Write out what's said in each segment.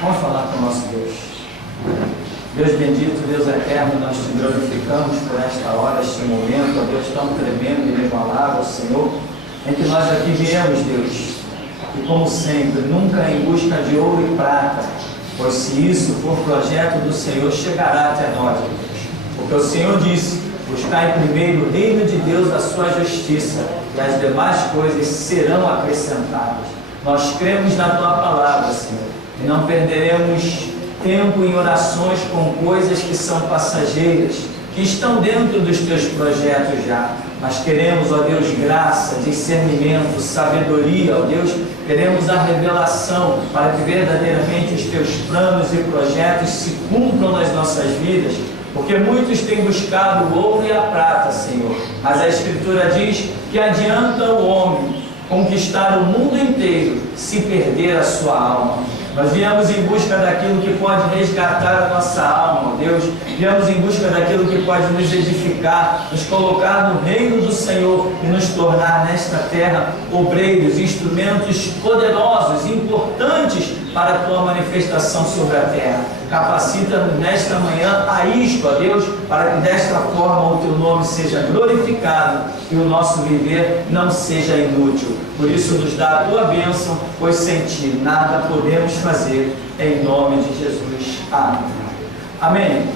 Vamos falar com o nosso Deus. Deus bendito, Deus eterno, nós te glorificamos por esta hora, este momento, ó Deus tão tremendo e inigualável, Senhor, em que nós aqui viemos, Deus, e como sempre, nunca em busca de ouro e prata, pois se isso for projeto do Senhor, chegará até nós, Deus. Porque o Senhor disse: buscai primeiro o reino de Deus, a sua justiça, e as demais coisas serão acrescentadas. Nós cremos na tua palavra, Senhor, e não perderemos tempo em orações com coisas que são passageiras, que estão dentro dos teus projetos já. Mas queremos, ó Deus, graça, discernimento, sabedoria, ó Deus, queremos a revelação para que verdadeiramente os teus planos e projetos se cumpram nas nossas vidas, porque muitos têm buscado o ouro e a prata, Senhor, mas a Escritura diz que adianta o homem conquistar o mundo inteiro se perder a sua alma. Nós viemos em busca daquilo que pode resgatar a nossa alma, ó Deus. Viemos em busca daquilo que pode nos edificar, nos colocar no reino do Senhor e nos tornar nesta terra obreiros, instrumentos poderosos, importantes para a tua manifestação sobre a terra. Capacita-nos nesta manhã a isto, ó Deus, para que desta forma o teu nome seja glorificado e o nosso viver não seja inútil. Por isso nos dá a tua bênção, pois sem ti nada podemos fazer, em nome de Jesus. Amém. Amém.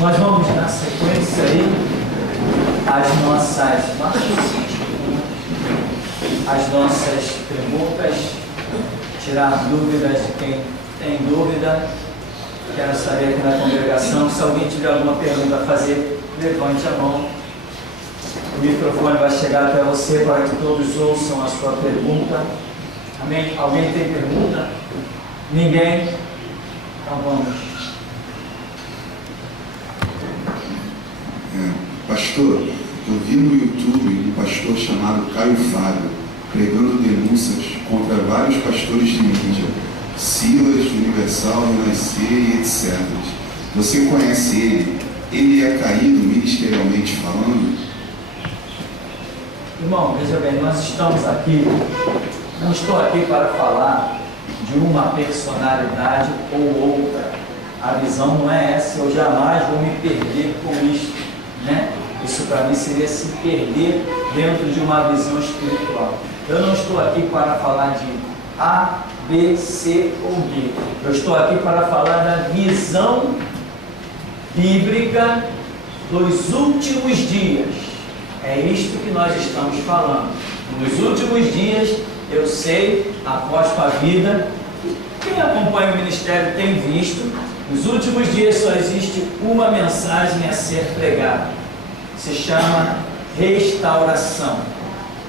Nós vamos dar sequência aí às nossas perguntas, tirar dúvidas de quem tem dúvida. Quero saber aqui na congregação, se alguém tiver alguma pergunta a fazer, levante a mão. O microfone vai chegar até você para que todos ouçam a sua pergunta. Amém? Alguém tem pergunta? Ninguém? Então vamos. Pastor, eu vi no YouTube um pastor chamado Caio Fábio pregando denúncias contra vários pastores de mídia, Silas, Universal, Renascer e etc. Você conhece ele? Ele é caído ministerialmente falando? Irmão, veja bem, nós estamos aqui, não estou aqui para falar de uma personalidade ou outra. A visão não é essa, eu jamais vou me perder com isso, né? Isso para mim seria se perder dentro de uma visão espiritual. Eu não estou aqui para falar de A, B, C ou D. Eu estou aqui para falar da visão bíblica dos últimos dias. É isto que nós estamos falando. Nos últimos dias, eu sei, após a vida, quem acompanha o ministério tem visto, nos últimos dias só existe uma mensagem a ser pregada. Se chama restauração.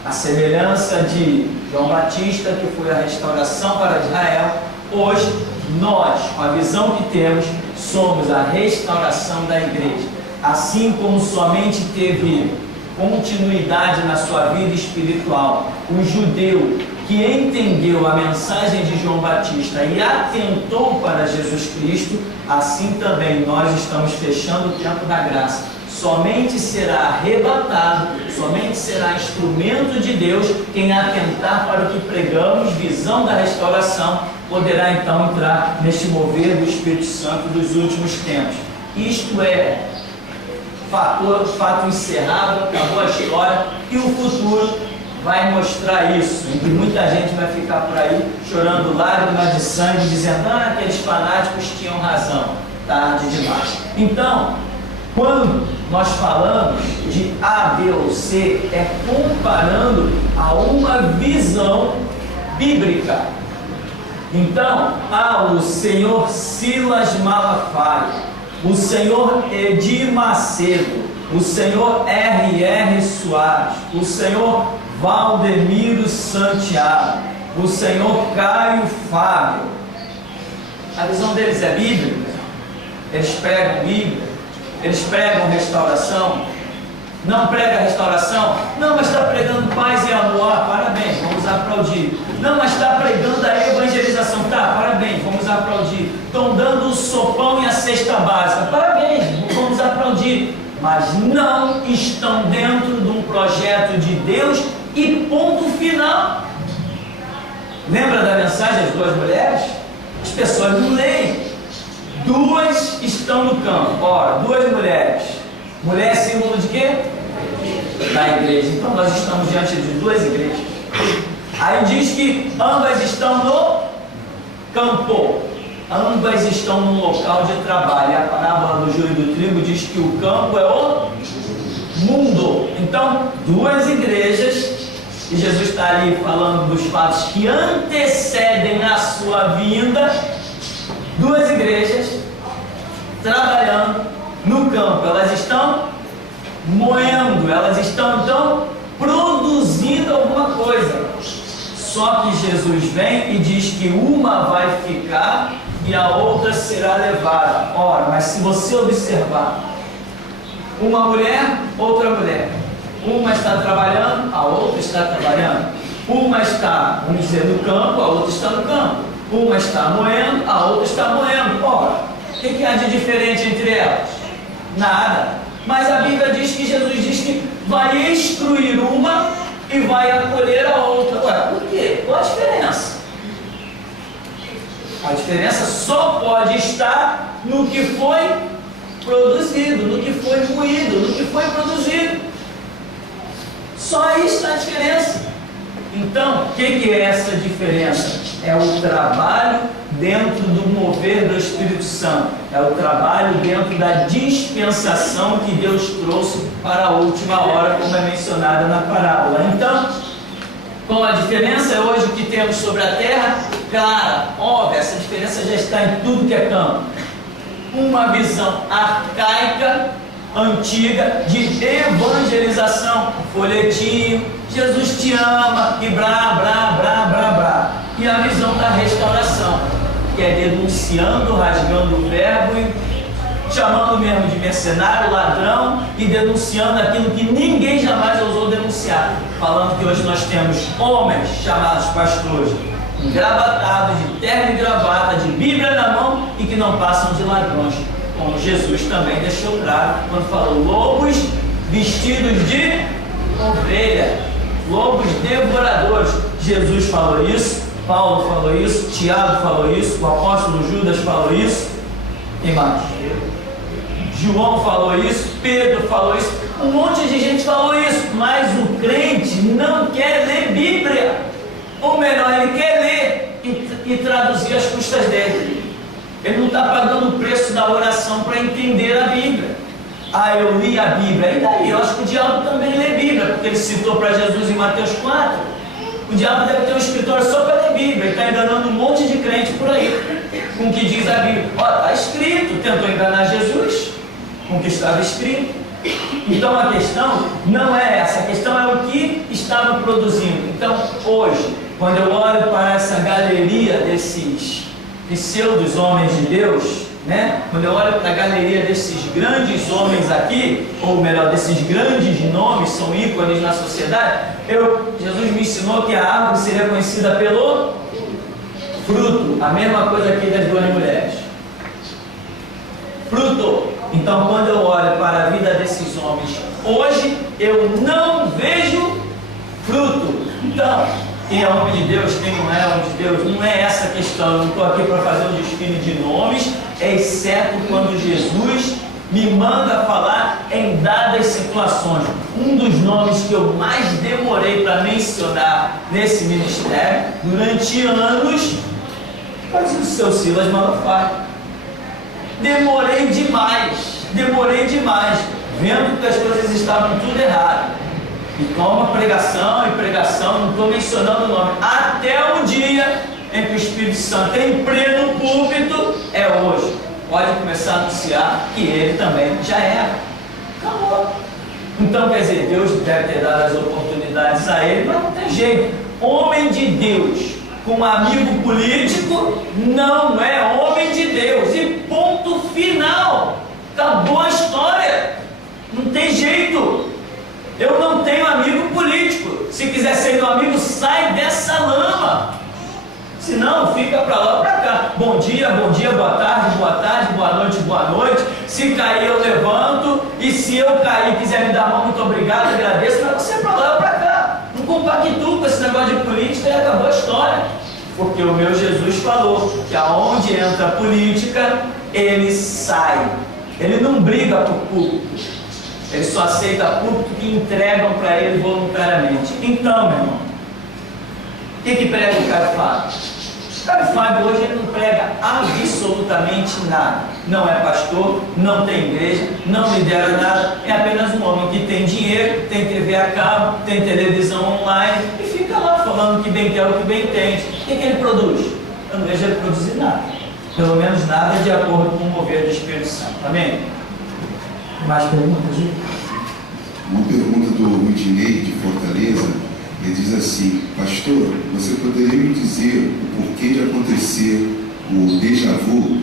A semelhança de João Batista, que foi a restauração para Israel, hoje nós, com a visão que temos, somos a restauração da igreja. Assim como somente teve continuidade na sua vida espiritual o judeu que entendeu a mensagem de João Batista e atentou para Jesus Cristo, assim também nós estamos fechando o tempo da graça. Somente será arrebatado, somente será instrumento de Deus quem atentar para o que pregamos, visão da restauração, poderá então entrar neste mover do Espírito Santo dos últimos tempos. Isto é fato encerrado, acabou a história, e o futuro vai mostrar isso, em que muita gente vai ficar por aí chorando lágrimas de sangue, dizendo: aqueles fanáticos tinham razão, tarde demais. Então, quando nós falamos de A, B ou C, é comparando a uma visão bíblica. Então, o senhor Silas Malafaia, o senhor Edir Macedo, o senhor R.R. Soares, o senhor Valdemiro Santiago, o senhor Caio Fábio. A visão deles é bíblica? Eles pregam Bíblia? Eles pregam restauração? Não prega restauração? Não, mas está pregando paz e amor. Parabéns, vamos aplaudir. Não, mas está pregando a evangelização. Tá, parabéns, vamos aplaudir. Estão dando o sopão e a cesta básica. Parabéns, vamos aplaudir. Mas não estão dentro de um projeto de Deus e ponto final. Lembra da mensagem das duas mulheres? As pessoas não leem. Duas estão no campo. Ora, duas mulheres. Mulher é símbolo de quê? Da igreja. Então nós estamos diante de duas igrejas. Aí diz que ambas estão no campo. Ambas estão no local de trabalho. E a parábola do joio e do trigo diz que o campo é o mundo. Então, duas igrejas. E Jesus está ali falando dos fatos que antecedem a sua vinda. Duas igrejas trabalhando no campo. Elas estão moendo, elas estão então produzindo alguma coisa. Só que Jesus vem e diz que uma vai ficar e a outra será levada. Ora, mas se você observar, uma mulher, outra mulher. Uma está trabalhando, a outra está trabalhando. Uma está, vamos dizer, no campo, a outra está no campo. Uma está moendo, a outra está moendo. Ora, o que há de diferente entre elas? Nada. Mas a Bíblia diz que Jesus diz que vai instruir uma e vai acolher a outra. Ué, por quê? Qual a diferença? A diferença só pode estar no que foi produzido, no que foi moído, no que foi produzido. Só aí está a diferença. Então, o que é essa diferença? É o trabalho dentro do mover do Espírito Santo. É o trabalho dentro da dispensação que Deus trouxe para a última hora, como é mencionada na parábola. Então, qual a diferença hoje que temos sobre a terra? Clara, óbvia, essa diferença já está em tudo que é campo. Uma visão arcaica, antiga, de evangelização, folhetinho, Jesus te ama, e blá, blá, blá, blá, blá. E a visão da restauração, que é denunciando, rasgando o verbo, e chamando mesmo de mercenário, ladrão, e denunciando aquilo que ninguém jamais ousou denunciar. Falando que hoje nós temos homens chamados pastores, engravatados, de terno e gravata, de Bíblia na mão, e que não passam de ladrões. Como Jesus também deixou claro quando falou: lobos vestidos de ovelha, lobos devoradores. Jesus falou isso, Paulo falou isso, Tiago falou isso, o apóstolo Judas falou isso. Quem mais? João falou isso, Pedro falou isso, um monte de gente falou isso, mas o crente não quer ler Bíblia. Ou melhor, ele quer ler e traduzir as custas dele. Ele não está pagando o preço da oração para entender a Bíblia. Ah, eu li a Bíblia. E daí? Eu acho que o diabo também lê Bíblia, porque ele citou para Jesus em Mateus 4. O diabo deve ter um escritório só para ler Bíblia. Ele está enganando um monte de crente por aí, com o que diz a Bíblia. Ó, está escrito. Tentou enganar Jesus com o que estava escrito. Então a questão não é essa. A questão é o que estava produzindo. Então, hoje, quando eu olho para essa galeria desses pseudos homens de Deus, né? Quando eu olho para a galeria desses grandes homens aqui, ou melhor, desses grandes nomes, são ícones na sociedade, Jesus me ensinou que a árvore seria conhecida pelo fruto. A mesma coisa aqui das duas mulheres. Fruto. Então, quando eu olho para a vida desses homens hoje, eu não vejo fruto. Então, quem é homem de Deus, quem não é homem de Deus, não é essa a questão. Eu não estou aqui para fazer um desfile de nomes, exceto quando Jesus me manda falar em dadas situações. Um dos nomes que eu mais demorei para mencionar nesse ministério, durante anos, foi o seu Silas Malafaia. Demorei demais, vendo que as coisas estavam tudo errado. E toma pregação, não estou mencionando o nome, até o dia em que o Espírito Santo em pleno púlpito é hoje. Pode começar a anunciar que ele também já era. Acabou. Então, quer dizer, Deus deve ter dado as oportunidades a ele, mas não tem jeito. Homem de Deus com amigo político não é homem de Deus. E ponto final. Acabou a história. Não tem jeito. Eu não tenho amigo político. Se quiser ser meu amigo, sai dessa lama. Se não, fica para lá ou para cá. Bom dia, boa tarde, boa noite. Se cair, eu levanto. E se eu cair e quiser me dar a mão, muito obrigado, agradeço. Mas você para lá ou para cá. Não compactuo com esse negócio de política e acabou a história. Porque o meu Jesus falou que aonde entra a política, ele sai. Ele não briga por público. Ele só aceita público que entregam para ele voluntariamente. Então, meu irmão, o que prega o Caio Fábio? O Caio Fábio hoje ele não prega absolutamente nada. Não é pastor, não tem igreja, não lidera nada. É apenas um homem que tem dinheiro, tem TV a cabo, tem televisão online e fica lá falando o que bem quer, o que bem entende. O que ele produz? Eu não vejo ele produzir nada. Pelo menos nada de acordo com o mover do Espírito Santo. Amém? Mais perguntas? Uma pergunta do Rudinei, de Fortaleza. Ele diz assim: pastor, você poderia me dizer o porquê de acontecer o déjà vu,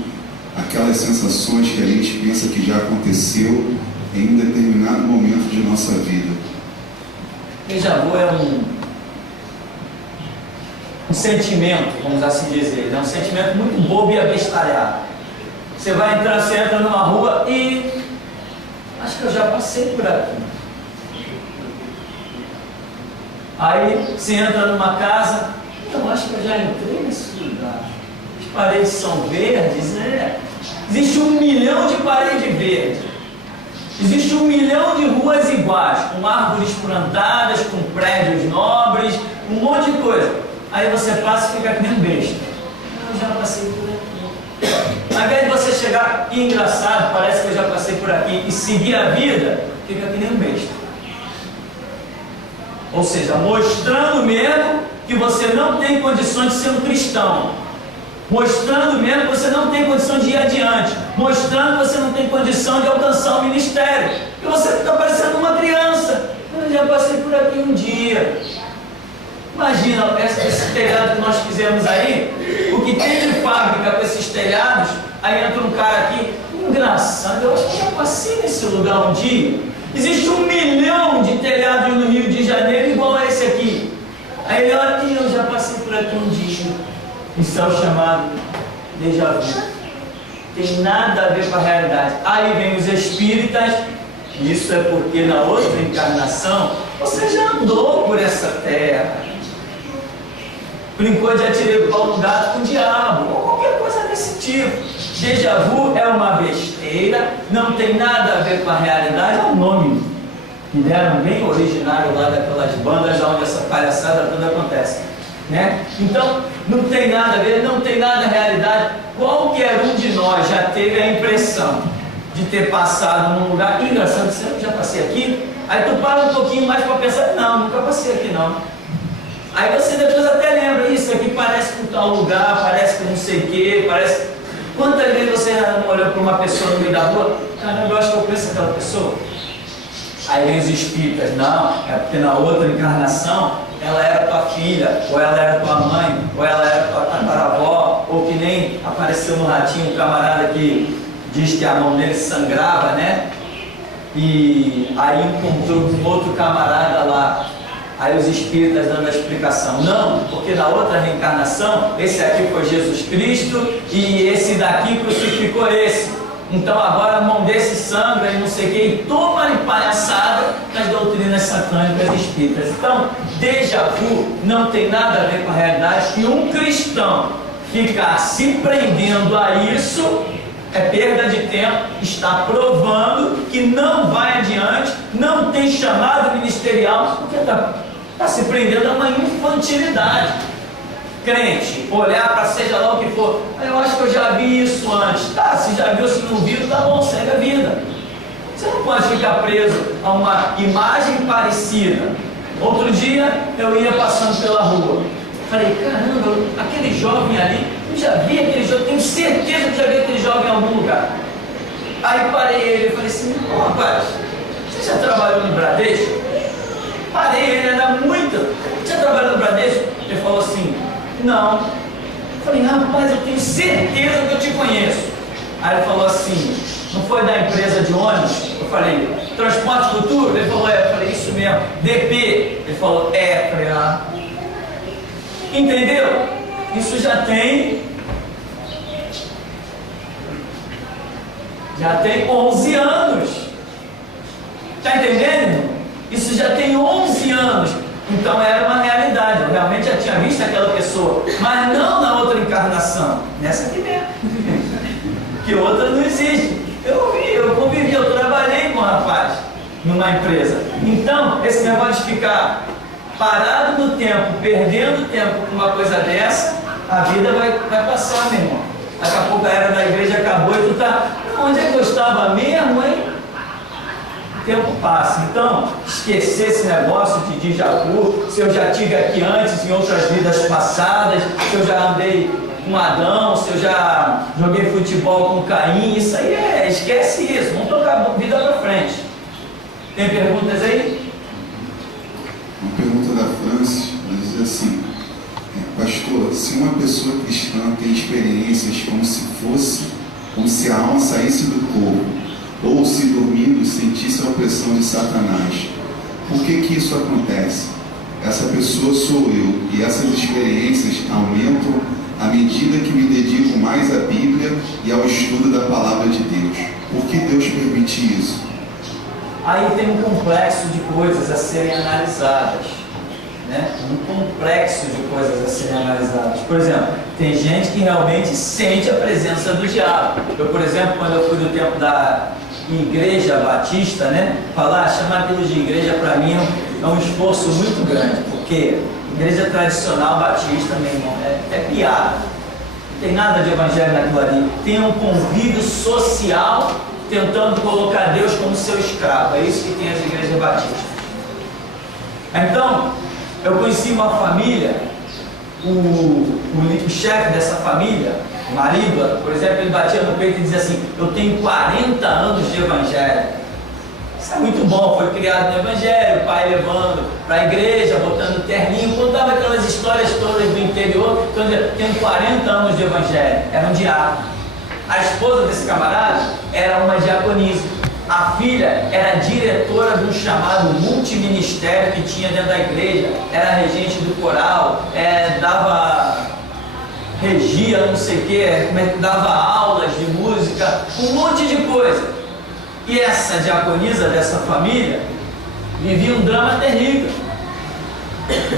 aquelas sensações que a gente pensa que já aconteceu em um determinado momento de nossa vida? Déjà vu é um sentimento, vamos assim dizer, é um sentimento muito bobo e abestalhado. Você entra numa rua e acho que eu já passei por aqui. Aí você entra numa casa, eu acho que eu já entrei nesse lugar. As paredes são verdes, né? Existe 1 milhão de paredes verdes. Existe 1 milhão de ruas iguais, com árvores plantadas, com prédios nobres, um monte de coisa. Aí você passa e fica que nem um besta. Eu já passei por aqui. Ao invés de você chegar, que engraçado, parece que eu já passei por aqui, e seguir a vida, fica que nem um besta. Ou seja, mostrando mesmo que você não tem condições de ser um cristão. Mostrando mesmo que você não tem condição de ir adiante. Mostrando que você não tem condição de alcançar o ministério. E você está parecendo uma criança. Eu já passei por aqui um dia. Imagina esse telhado que nós fizemos aí. O que tem de fábrica com esses telhados. Aí entra um cara aqui. Engraçado, eu acho que eu já passei nesse lugar um dia. Existe 1 milhão de telhados no Rio de Janeiro igual a esse aqui. Aí ele olha que eu já passei por aqui um dia. Isso é o chamado déjà vu. Tem nada a ver com a realidade. Aí vem os espíritas. Isso é porque na outra encarnação você já andou por essa terra. Brincou de atirar o pau no gato com o diabo. Ou qualquer coisa desse tipo. Déjà vu é uma besteira, não tem nada a ver com a realidade, é um nome que deram bem originário lá daquelas bandas onde essa palhaçada toda acontece, né? Então, não tem nada a ver, não tem nada a realidade. Qualquer um de nós já teve a impressão de ter passado num lugar engraçado, será que já passei aqui? Aí tu para um pouquinho mais para pensar, não, nunca passei aqui não. Aí você depois até lembra, isso aqui parece com tal lugar, parece com não sei o que, parece... Quantas vezes você não olhou para uma pessoa no meio da rua? Caramba, eu acho que eu conheço aquela pessoa. Aí vem os espíritas, não, é porque na outra encarnação ela era tua filha, ou ela era tua mãe, ou ela era tua tataravó, ou que nem apareceu no ratinho um camarada que diz que a mão dele sangrava, né? E aí encontrou um outro camarada lá. Aí os espíritas dando a explicação, não, porque na outra reencarnação, esse aqui foi Jesus Cristo e esse daqui crucificou esse. Então agora a mão desse sangra e não sei o que, e toma-lhe palhaçada nas doutrinas satânicas espíritas. Então, déjà vu não tem nada a ver com a realidade, e um cristão ficar se prendendo a isso é perda de tempo, está provando que não vai adiante, não tem chamado ministerial, porque está se prendendo a uma infantilidade. Crente, olhar para seja lá o que for, eu acho que eu já vi isso antes. Tá, se já viu, se não viu, tá bom, segue a vida. Você não pode ficar preso a uma imagem parecida. Outro dia eu ia passando pela rua, falei, caramba, aquele jovem ali, eu já vi aquele jovem, tenho certeza que já vi aquele jovem em algum lugar. Aí parei ele e falei assim, ô rapaz, você já trabalhou no Bradesco? Parei ele, era muito. Você já trabalhou no Bradesco? Ele falou assim, não. Eu falei, rapaz, eu tenho certeza que eu te conheço. Aí ele falou assim, não foi da empresa de ônibus? Eu falei, Transporte Futuro? Ele falou, é. Eu falei, isso mesmo. DP? Ele falou, é. Eu falei, ah. Entendeu? Isso já tem 11 anos. Está entendendo? Isso já tem 11 anos. Então era uma realidade. Eu realmente já tinha visto aquela pessoa, mas não na outra encarnação, nessa aqui mesmo, que outra não existe. Eu convivi, eu trabalhei com um rapaz numa empresa. Então, esse negócio de ficar parado no tempo, perdendo tempo com uma coisa dessa, a vida vai passar, meu irmão. Daqui a pouco a era da igreja acabou e tu tá, onde é que eu estava mesmo, hein? O tempo passa. Então, esquecer esse negócio de déjà vu, se eu já tive aqui antes, em outras vidas passadas, se eu já andei com Adão, se eu já joguei futebol com Caim, isso aí esquece isso, vamos tocar a vida para frente. Tem perguntas aí? Uma pergunta da Francis, ela diz assim: pastor, se uma pessoa cristã tem experiências como se a alma saísse do corpo, ou se dormindo sentisse a opressão de Satanás, por que isso acontece? Essa pessoa sou eu, e essas experiências aumentam à medida que me dedico mais à Bíblia e ao estudo da Palavra de Deus. Por que Deus permite isso? Aí tem um complexo de coisas a serem analisadas, né? Um complexo de coisas a serem analisadas. Por exemplo, tem gente que realmente sente a presença do diabo. Eu, por exemplo, quando eu fui no tempo da Igreja Batista, né? Chamar aquilo de igreja para mim é um esforço muito grande, porque igreja tradicional batista, meu irmão, é piada. Não tem nada de evangelho naquilo ali. Tem um convívio social tentando colocar Deus como seu escravo. É isso que tem as igrejas batistas. Então, eu conheci uma família, o chefe dessa família, o marido, por exemplo, ele batia no peito e dizia assim: eu tenho 40 anos de evangelho. Isso é muito bom, foi criado no evangelho, o pai levando para a igreja, botando terninho, contava aquelas histórias todas do interior. Então, tenho 40 anos de evangelho, era um diácono. A esposa desse camarada era uma diaconisa. A filha era diretora de um chamado multiministério que tinha dentro da igreja, era regente do coral, regia não sei o que, dava aulas de música, um monte de coisa. E essa diaconisa dessa família vivia um drama terrível.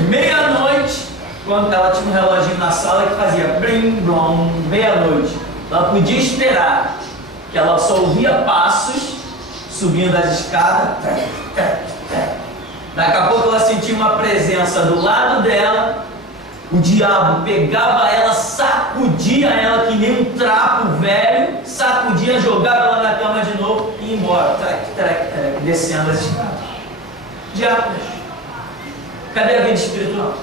Meia-noite, quando ela tinha um reloginho na sala que fazia brim, blom, meia-noite, ela podia esperar, que ela só ouvia passos subindo as escadas. Daqui a pouco ela sentia uma presença do lado dela. O diabo pegava ela, sacudia ela que nem um trapo velho, sacudia, jogava ela na cama de novo e ia embora, descendo as escadas. Diabos, cadê a vida espiritual?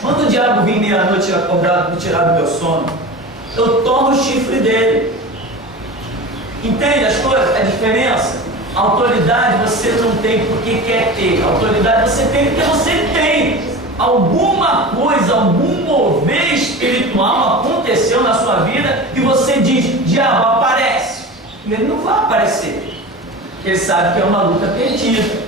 Quando o diabo vir meia-noite acordado para tirar do meu sono, eu tomo o chifre dele. Entende as coisas, a diferença? A autoridade você não tem porque quer ter, a autoridade você tem porque você tem. Alguma coisa, algum mover espiritual aconteceu na sua vida e você diz: diabo, aparece. E ele não vai aparecer, ele sabe que é uma luta perdida.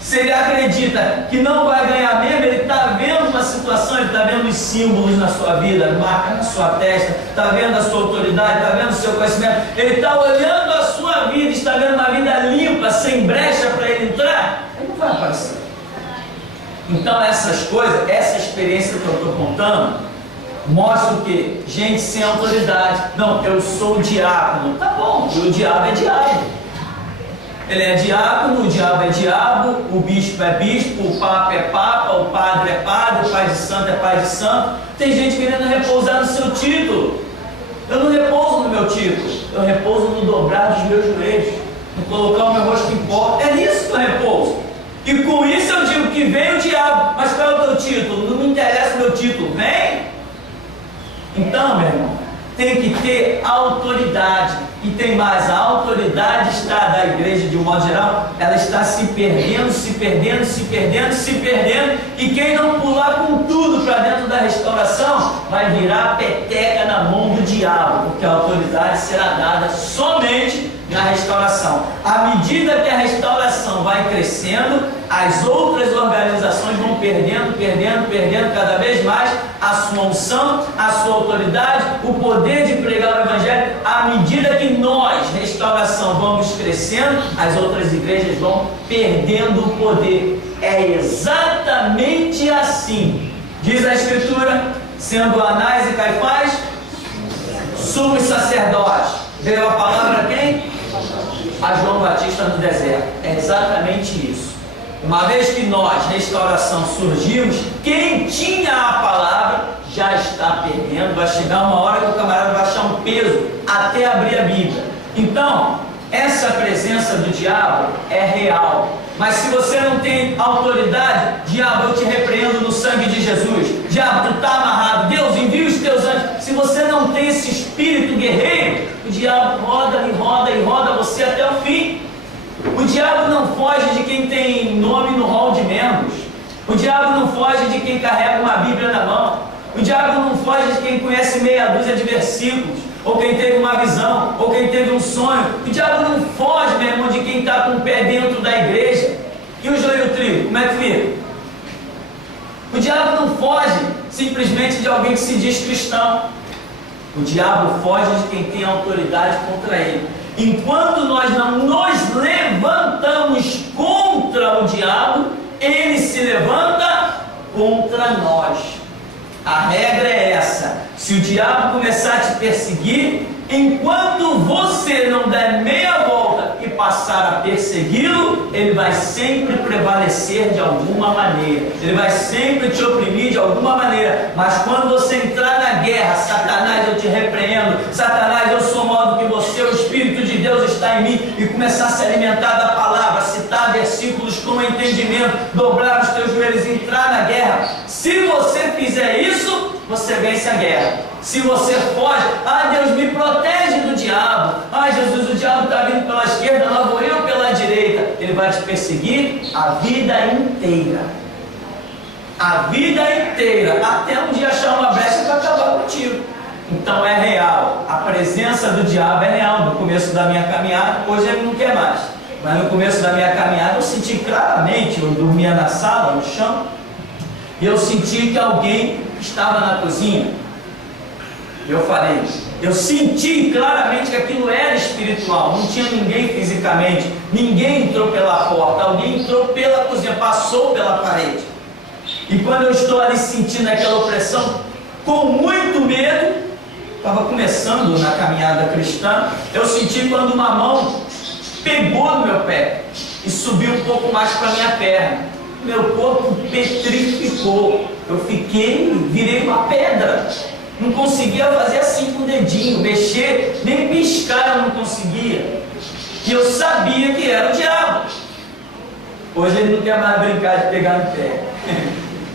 Se ele acredita que não vai ganhar mesmo, ele está vendo uma situação, ele está vendo os símbolos na sua vida, marca na sua testa, está vendo a sua autoridade, está vendo o seu conhecimento, ele está olhando a sua vida, está vendo uma vida limpa, sem brecha para ele entrar, ele não vai aparecer. Então essas coisas, essa experiência que eu estou contando, mostra o quê? Gente sem autoridade. Não, eu sou diácono. Tá bom, o diabo é diabo. Ele é diácono, o diabo é diabo, o bispo é bispo, o papa é papa, o padre é padre, o pai de santo é pai de santo. Tem gente querendo repousar no seu título. Eu não repouso no meu título, eu repouso no dobrar dos meus joelhos, no colocar o meu rosto em pó. É nisso que eu repouso. E com isso eu digo que vem o diabo, mas qual é o teu título? Não me interessa o meu título, vem. Então, meu irmão, tem que ter autoridade. E tem mais, a autoridade está da igreja de um modo geral, ela está se perdendo, se perdendo, se perdendo, se perdendo. E quem não pular com tudo para dentro da restauração, vai virar peteca na mão do diabo, porque a autoridade será dada somente na restauração. À medida que a restauração vai crescendo, as outras organizações vão perdendo cada vez mais a sua unção, a sua autoridade, o poder de pregar o evangelho. À medida que nós, restauração, vamos crescendo, as outras igrejas vão perdendo o poder. É exatamente assim. Diz a Escritura, sendo Anás e Caifás sumos sacerdotes, veio a palavra a quem? A João Batista no deserto. É exatamente isso. Uma vez que nós, restauração, surgimos, quem tinha a palavra já está perdendo. Vai chegar uma hora que o camarada vai achar um peso até abrir a Bíblia. Então, essa presença do diabo é real. Mas se você não tem autoridade, diabo, eu te repreendo no sangue de Jesus. Diabo, tu está amarrado. Deus, envia os teus anjos. Se você não tem esse espírito guerreiro, o diabo roda e roda e roda você até o fim. O diabo não foge de quem tem nome no hall de membros. O diabo não foge de quem carrega uma Bíblia na mão. O diabo não foge de quem conhece meia dúzia de versículos, ou quem teve uma visão, ou quem teve um sonho. O diabo não foge, meu irmão, de quem está com o pé dentro da igreja. E o joio e o trigo, como é que fica? O diabo não foge simplesmente de alguém que se diz cristão. O diabo foge de quem tem autoridade contra ele. Enquanto nós não nos levantamos contra o diabo, ele se levanta contra nós. A regra é essa: se o diabo começar a te perseguir, enquanto você não der meia volta e passar a persegui-lo, ele vai sempre prevalecer de alguma maneira, ele vai sempre te oprimir de alguma maneira. Mas quando você entrar na guerra, Satanás, eu te repreendo, Satanás, eu sou maior do que você, o Espírito de Deus está em mim, e começar a se alimentar da palavra, citar versículos com entendimento, dobrar os teus joelhos e entrar na guerra. Se você fizer isso, você vence a guerra. Se você foge, Deus me protege do diabo, Jesus, o diabo está vindo pela esquerda, lá vou eu pela direita. Ele vai te perseguir a vida inteira. A vida inteira, até um dia achar uma brecha para acabar contigo. Então é real, a presença do diabo é real. No começo da minha caminhada, hoje ele não quer mais, mas no começo da minha caminhada eu senti claramente, eu dormia na sala, no chão, e eu senti que alguém estava na cozinha. Eu falei, eu senti claramente que aquilo era espiritual, não tinha ninguém fisicamente, ninguém entrou pela porta, alguém entrou pela cozinha, passou pela parede. E quando eu estou ali sentindo aquela opressão, com muito medo, estava começando na caminhada cristã, eu senti quando uma mão pegou no meu pé e subiu um pouco mais para a minha perna. Meu corpo petrificou, eu virei uma pedra. Não conseguia fazer assim com o dedinho, mexer, nem piscar eu não conseguia. E eu sabia que era o diabo. Hoje ele não quer mais brincar de pegar no pé.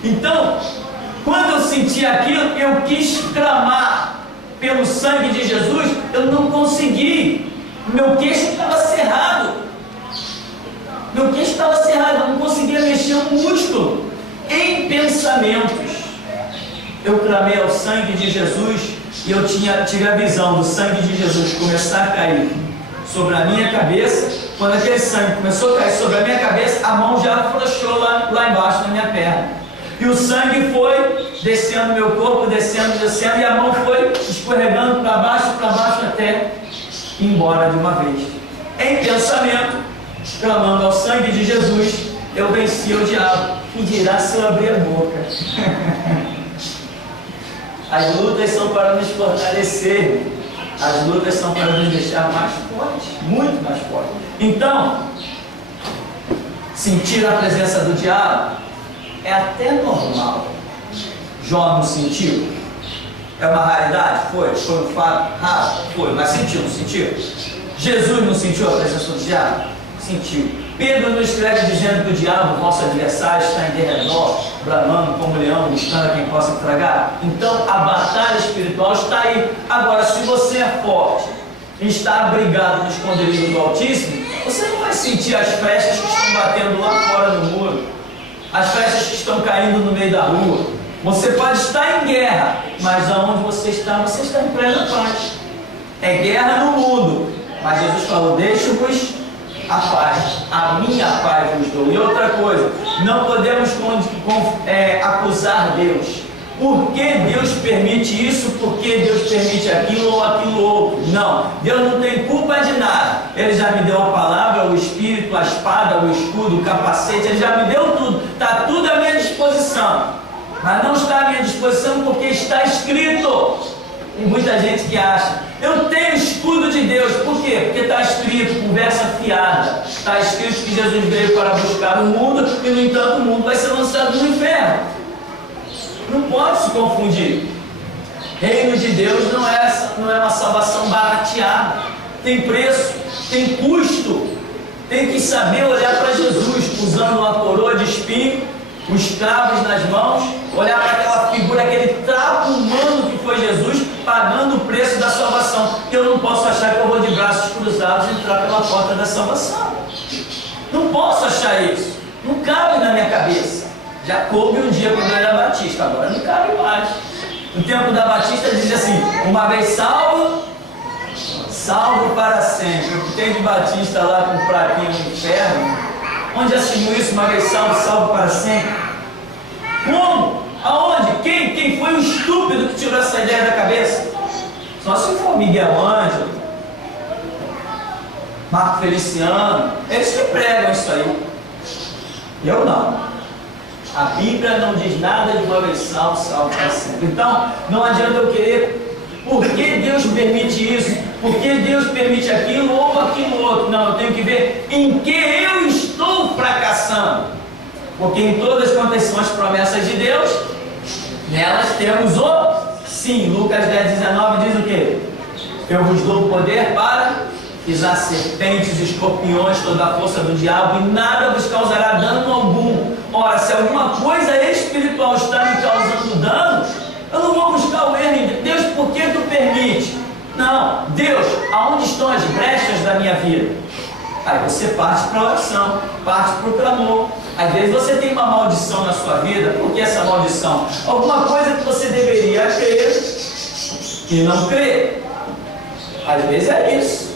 Então, quando eu senti aquilo, eu quis clamar pelo sangue de Jesus, eu não consegui. Meu queixo estava cerrado. Meu queixo estava cerrado, eu não conseguia mexer um músculo. Em pensamentos, eu clamei ao sangue de Jesus e eu tive a visão do sangue de Jesus começar a cair sobre a minha cabeça. Quando aquele sangue começou a cair sobre a minha cabeça, a mão já afrouxou lá embaixo na minha perna. E o sangue foi descendo meu corpo, descendo, e a mão foi escorregando para baixo até ir embora de uma vez. Em pensamento, clamando ao sangue de Jesus, eu venci o diabo. E dirá se eu abrir a boca. As lutas são para nos fortalecer. As lutas são para nos deixar mais fortes, muito mais fortes. Então, sentir a presença do diabo é até normal. Jó não sentiu? É uma raridade? Foi um fato raro? Foi, mas sentiu, não sentiu? Jesus não sentiu a presença do diabo? Sentiu. Pedro nos escreve dizendo que o diabo, nosso adversário, está em derredor, bramando como leão, buscando a quem possa tragar. Então a batalha espiritual está aí. Agora, se você é forte e está abrigado no esconderijo do Altíssimo, você não vai sentir as flechas que estão batendo lá fora no muro, as flechas que estão caindo no meio da rua. Você pode estar em guerra, mas aonde você está em plena paz. É guerra no mundo, mas Jesus falou: deixo-vos a paz, a minha paz vos dou. E outra coisa, não podemos acusar Deus. Por que Deus permite isso? Por que Deus permite aquilo ou aquilo outro? Não, Deus não tem culpa de nada. Ele já me deu a palavra, o Espírito, a espada, o escudo, o capacete, Ele já me deu tudo. Está tudo à minha disposição. mas não está à minha disposição porque está escrito. Tem muita gente que acha, eu tenho escudo de Deus. Por quê? Porque está escrito, conversa fiada. Está escrito que Jesus veio para buscar o mundo e, no entanto, o mundo vai ser lançado no inferno. Não pode se confundir. Reino de Deus não é uma salvação barateada. Tem preço, tem custo. Tem que saber olhar para Jesus, usando uma coroa de espinho, os cravos nas mãos, olhar para aquela figura, aquele trapo humano que foi Jesus, pagando o preço da salvação. Eu não posso achar que eu vou de braços cruzados entrar pela porta da salvação. Não posso achar isso. Não cabe na minha cabeça. Já coube um dia quando eu era batista, agora não cabe mais. No tempo da Batista dizia assim: uma vez salvo, salvo para sempre. O que tem de batista lá com o pratinho no inferno? Onde assinou isso? Uma vez salvo, salvo para sempre. Como? Aonde? Quem foi o estúpido que tirou essa ideia da cabeça? Só se for Miguel Ângelo, Marco Feliciano, eles que pregam isso aí. Eu não. A Bíblia não diz nada de uma vez salvo, salvo para sempre. Então, não adianta eu querer por que Deus permite isso, por que Deus permite aquilo ou aquilo outro. Não, eu tenho que ver em que eu estou fracassando. Porque em todas quantas são as promessas de Deus, nelas temos o sim. Lucas 10:19 diz o quê? Eu vos dou o poder para pisar serpentes, escorpiões, toda a força do diabo, e nada vos causará dano algum. Ora, se alguma coisa espiritual está me causando dano, eu não vou buscar o erro em Deus. Por que tu permite? Não, Deus, aonde estão as brechas da minha vida? Aí você parte para a oração, parte para o clamor. Às vezes você tem uma maldição na sua vida. Por que essa maldição? Alguma coisa que você deveria crer e não crê. Às vezes é isso.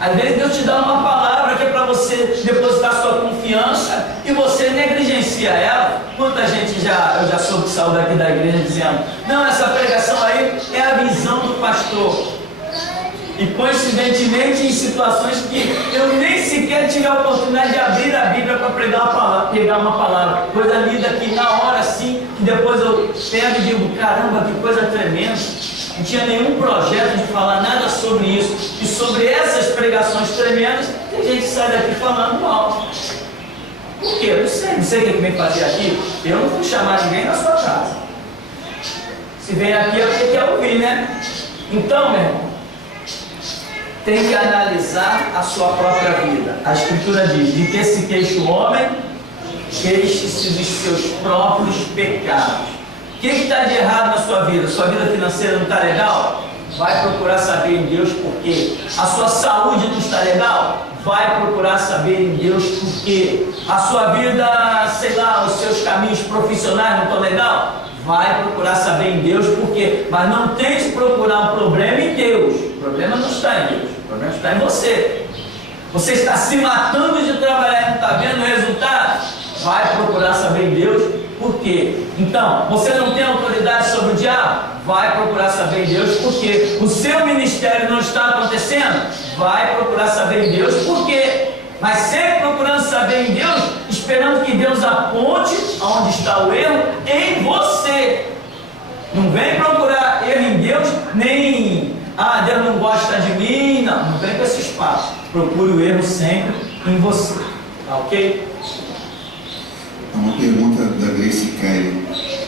Às vezes Deus te dá uma palavra que é para você depositar sua confiança e você negligencia ela. Quanta gente eu já soube que saiu daqui da igreja dizendo: não, essa pregação aí é a visão do pastor. E coincidentemente em situações que eu nem sequer tive a oportunidade de abrir a Bíblia para pegar uma palavra. Coisa linda que na hora assim, que depois eu pego e digo: caramba, que coisa tremenda. Não tinha nenhum projeto de falar nada sobre isso. E sobre essas pregações tremendas, tem gente que sai daqui falando mal. Por quê? Não sei o que vem fazer aqui. Eu não vou chamar ninguém na sua casa. Se vem aqui é porque quer ouvir, né? Então, meu irmão, tem que analisar a sua própria vida. A Escritura diz: de que se queixa o homem, queixe-se dos seus próprios pecados. O que está de errado na sua vida? Sua vida financeira não está legal? Vai procurar saber em Deus por quê. A sua saúde não está legal? Vai procurar saber em Deus por quê. A sua vida, sei lá, os seus caminhos profissionais não estão legal? Vai procurar saber em Deus por quê. Mas não tente procurar um problema em Deus. O problema não está em Deus, o problema está em você. Você está se matando de trabalhar e não está vendo o resultado? Vai procurar saber em Deus. Por quê? Então, você não tem autoridade sobre o diabo? Vai procurar saber em Deus. Por quê? O seu ministério não está acontecendo? Vai procurar saber em Deus. Por quê? Mas sempre procurando saber em Deus, esperando que Deus aponte aonde está o erro em você. Não vem procurar erro em Deus, nem Deus não gosta de mim. Não vem com esse espaço. Procure o erro sempre em você. Tá ok? Uma pergunta da Grace Kelly.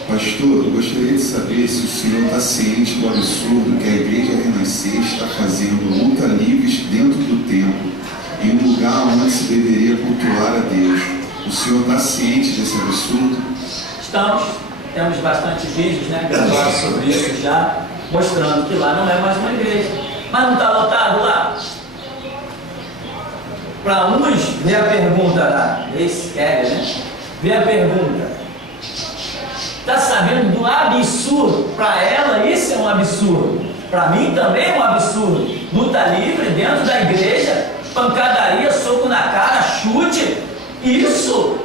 Pastor, eu gostaria de saber se o senhor está ciente do absurdo que a Igreja Renascer está fazendo luta livres dentro do templo, em um lugar onde se deveria cultuar a Deus. O senhor está ciente desse absurdo? Estamos. Temos bastante vídeos, gravados sobre isso já, mostrando que lá não é mais uma igreja. Mas não está lotado lá? Para uns, vê a pergunta da Grace Kelly, Vê a pergunta. Está sabendo do absurdo? Para ela isso é um absurdo. Para mim também é um absurdo. Luta livre dentro da igreja, pancadaria, soco na cara, chute. Isso?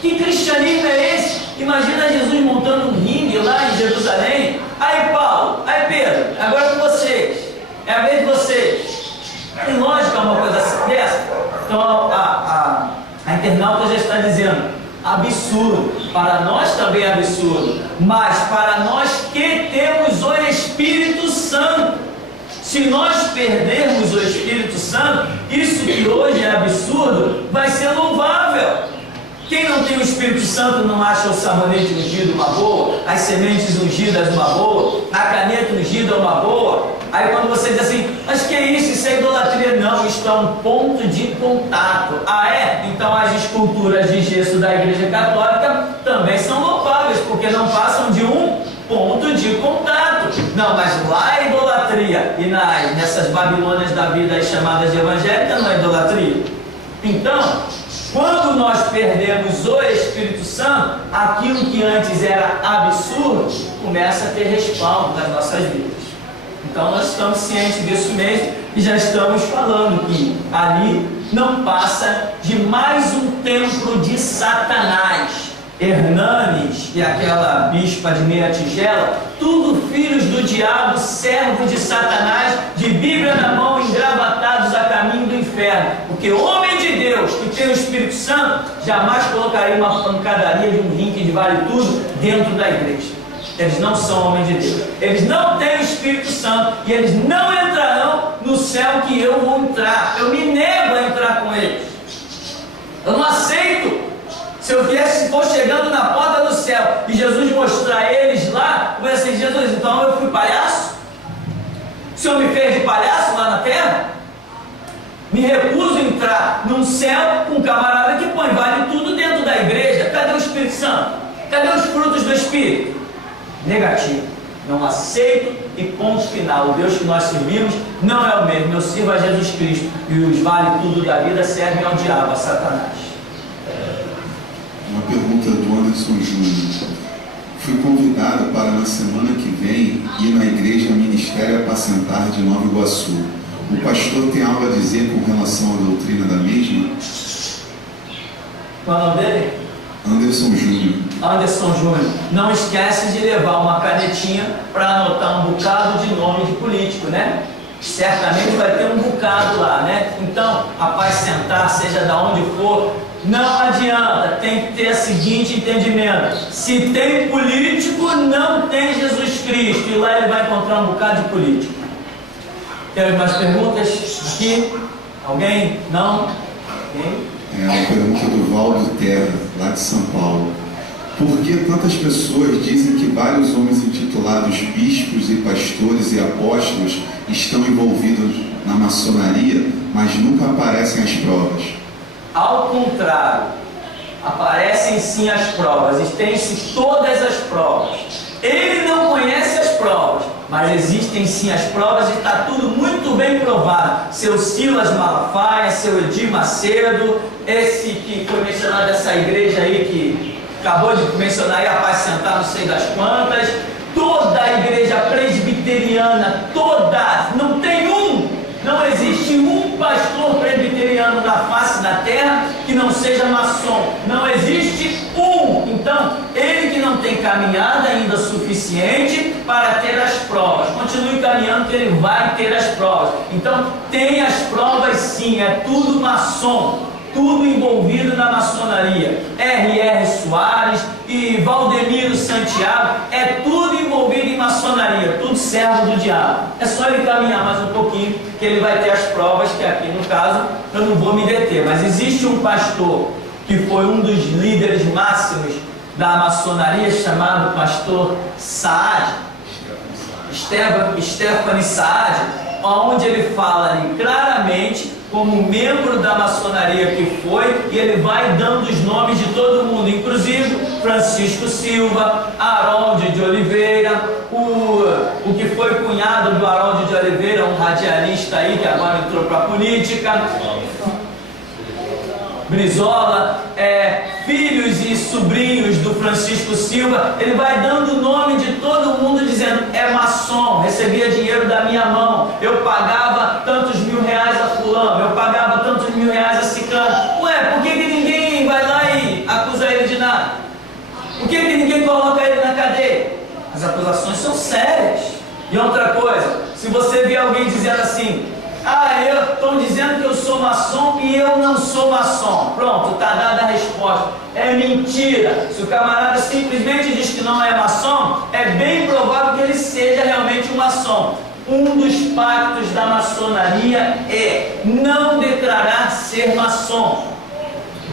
Que cristianismo é esse? Imagina Jesus montando um ringue lá em Jerusalém. Aí Paulo, aí Pedro, agora é com vocês. É a vez de vocês. Tem lógica uma coisa dessa? Então a internauta já está dizendo: absurdo. Para nós também é absurdo. mas para nós que temos o Espírito Santo. Se nós perdermos o Espírito Santo, isso que hoje é absurdo, vai ser louvável. Quem não tem o Espírito Santo não acha o sabonete ungido uma boa, as sementes ungidas uma boa, a caneta ungida uma boa. Aí quando você diz assim, mas que é isso? Isso é idolatria. Não, isto é um ponto de contato. Ah é? Então as esculturas de gesso da Igreja Católica também são louváveis, porque não passam de um ponto de contato. Não, mas lá é idolatria. E nessas Babilônias da vida aí chamadas de evangélica não é idolatria. Então, quando nós perdemos o Espírito Santo, aquilo que antes era absurdo começa a ter respaldo nas nossas vidas. Então nós estamos cientes disso mesmo e já estamos falando que ali não passa de mais um templo de Satanás. Hernanes e aquela bispa de meia tigela, tudo filhos do diabo, servos de Satanás, de Bíblia na mão, engravatados a caminho do inferno. Porque o homem de Deus que tem o Espírito Santo jamais colocaria uma pancadaria de um ringue de vale tudo dentro da igreja. Eles não são homens de Deus, eles não têm o Espírito Santo e eles não entrarão no céu que eu vou entrar. Eu me nego a entrar com eles. Eu não aceito. Se eu for chegando na porta do céu e Jesus mostrar eles lá, eu vou dizer assim, Jesus, então eu fui palhaço? O Senhor me fez de palhaço lá na terra? Me recuso a entrar num céu com um camarada que põe vale tudo dentro da igreja. Cadê o Espírito Santo? Cadê os frutos do Espírito? Negativo. Não aceito e ponto final. O Deus que nós servimos não é o mesmo. Eu sirvo a Jesus Cristo e os vale tudo da vida servem ao diabo, a Satanás. Uma pergunta do Anderson Júnior. Fui convidado para na semana que vem ir na igreja Ministério Apacentar de Nova Iguaçu. O pastor tem algo a dizer com relação à doutrina da mesma? Qual é o nome dele? Anderson Júnior. Anderson Júnior. Não esquece de levar uma canetinha para anotar um bocado de nome de político, né? Certamente vai ter um bocado lá, né? Então, apacentar, seja da onde for, não adianta, tem que ter o seguinte entendimento: se tem político, não tem Jesus Cristo, e lá ele vai encontrar um bocado de político. Tem mais perguntas aqui? Alguém? Não? Alguém? É uma pergunta do Valdo Terra, lá de São Paulo. Por que tantas pessoas dizem que vários homens intitulados bispos e pastores e apóstolos estão envolvidos na maçonaria, mas nunca aparecem as provas? Ao contrário, aparecem sim as provas, existem-se todas as provas. Ele não conhece as provas, mas existem sim as provas e está tudo muito bem provado. Seu Silas Malafaia, seu Edir Macedo, esse que foi mencionado dessa igreja aí que acabou de mencionar aí, apacentar não sei das quantas, toda a igreja presbiteriana, toda, não tem não existe um pastor presbiteriano na face da terra que não seja maçom, não existe um. Então, ele que não tem caminhada ainda suficiente para ter as provas, continue caminhando que ele vai ter as provas. Então, tem as provas sim, é tudo maçom, tudo envolvido na maçonaria. R.R. Soares e Valdemiro Santiago, é tudo envolvido em maçonaria, tudo servo do diabo. É só ele caminhar mais um pouquinho que ele vai ter as provas, que aqui no caso eu não vou me deter. Mas existe um pastor que foi um dos líderes máximos da maçonaria, chamado pastor Saad, Stephanie Saad, onde ele fala ali claramente como membro da maçonaria que foi, e ele vai dando os nomes de todo mundo, inclusive Francisco Silva, Harold de Oliveira, o que foi cunhado do Harold de Oliveira, um radialista aí que agora entrou para a política, Brizola, filhos e sobrinhos do Francisco Silva. Ele vai dando o nome de todo mundo, dizendo: é maçom, recebia dinheiro da minha mão, eu pagava tantos mil reais a fulano, eu pagava tantos mil reais a ciclano. Ué, por que ninguém vai lá e acusa ele de nada? Por que ninguém coloca ele na cadeia? As acusações são sérias. E outra coisa, se você vê alguém dizendo assim: Estão dizendo que eu sou maçom e eu não sou maçom. Pronto, está dada a resposta. É mentira. Se o camarada simplesmente diz que não é maçom, é bem provável que ele seja realmente um maçom. Um dos pactos da maçonaria é não declarar ser maçom.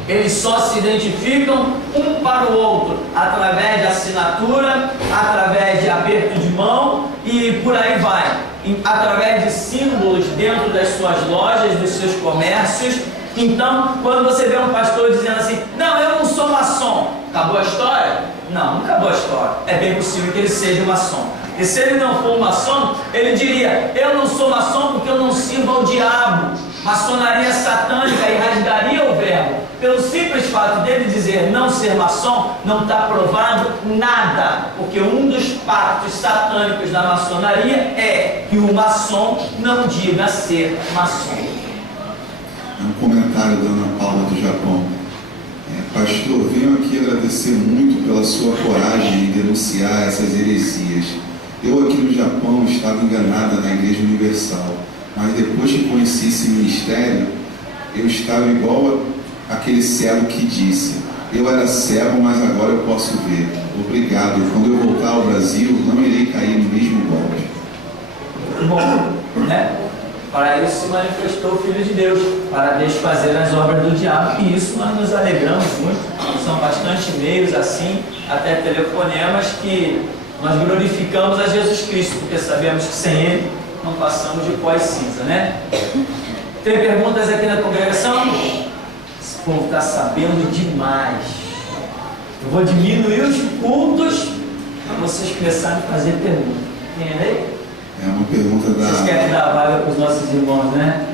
Eles só se identificam um para o outro através de assinatura, através de aperto de mão e por aí vai, através de símbolos dentro das suas lojas, dos seus comércios. Então, quando você vê um pastor dizendo assim, não, eu não sou maçom, acabou a história? Não, não acabou a história. É bem possível que ele seja maçom. E se ele não for maçom, ele diria, eu não sou maçom porque eu não sirvo ao diabo. Maçonaria satânica e rasgaria o verbo. Pelo simples fato dele dizer não ser maçom, não está provado nada, porque um dos pactos satânicos da maçonaria é que o maçom não diga ser maçom. Um comentário da Ana Paula do Japão. Pastor, venho aqui agradecer muito pela sua coragem em denunciar essas heresias. Eu aqui no Japão estava enganada na Igreja Universal, mas depois que conheci esse ministério, eu estava igual aquele cego que disse, eu era cego, mas agora eu posso ver. Obrigado. Quando eu voltar ao Brasil, não irei cair no mesmo golpe. Bom, né? Para isso se manifestou o Filho de Deus, para desfazer as obras do diabo, e isso nós nos alegramos muito. São bastante e-mails assim, até telefonemas, que nós glorificamos a Jesus Cristo, porque sabemos que sem Ele não passamos de pó e cinza, né? Tem perguntas aqui na congregação? Esse povo está sabendo demais. Eu vou diminuir os cultos para vocês começarem a fazer perguntas. Entendeu? É uma pergunta da... Vocês querem dar vaga para os nossos irmãos, né?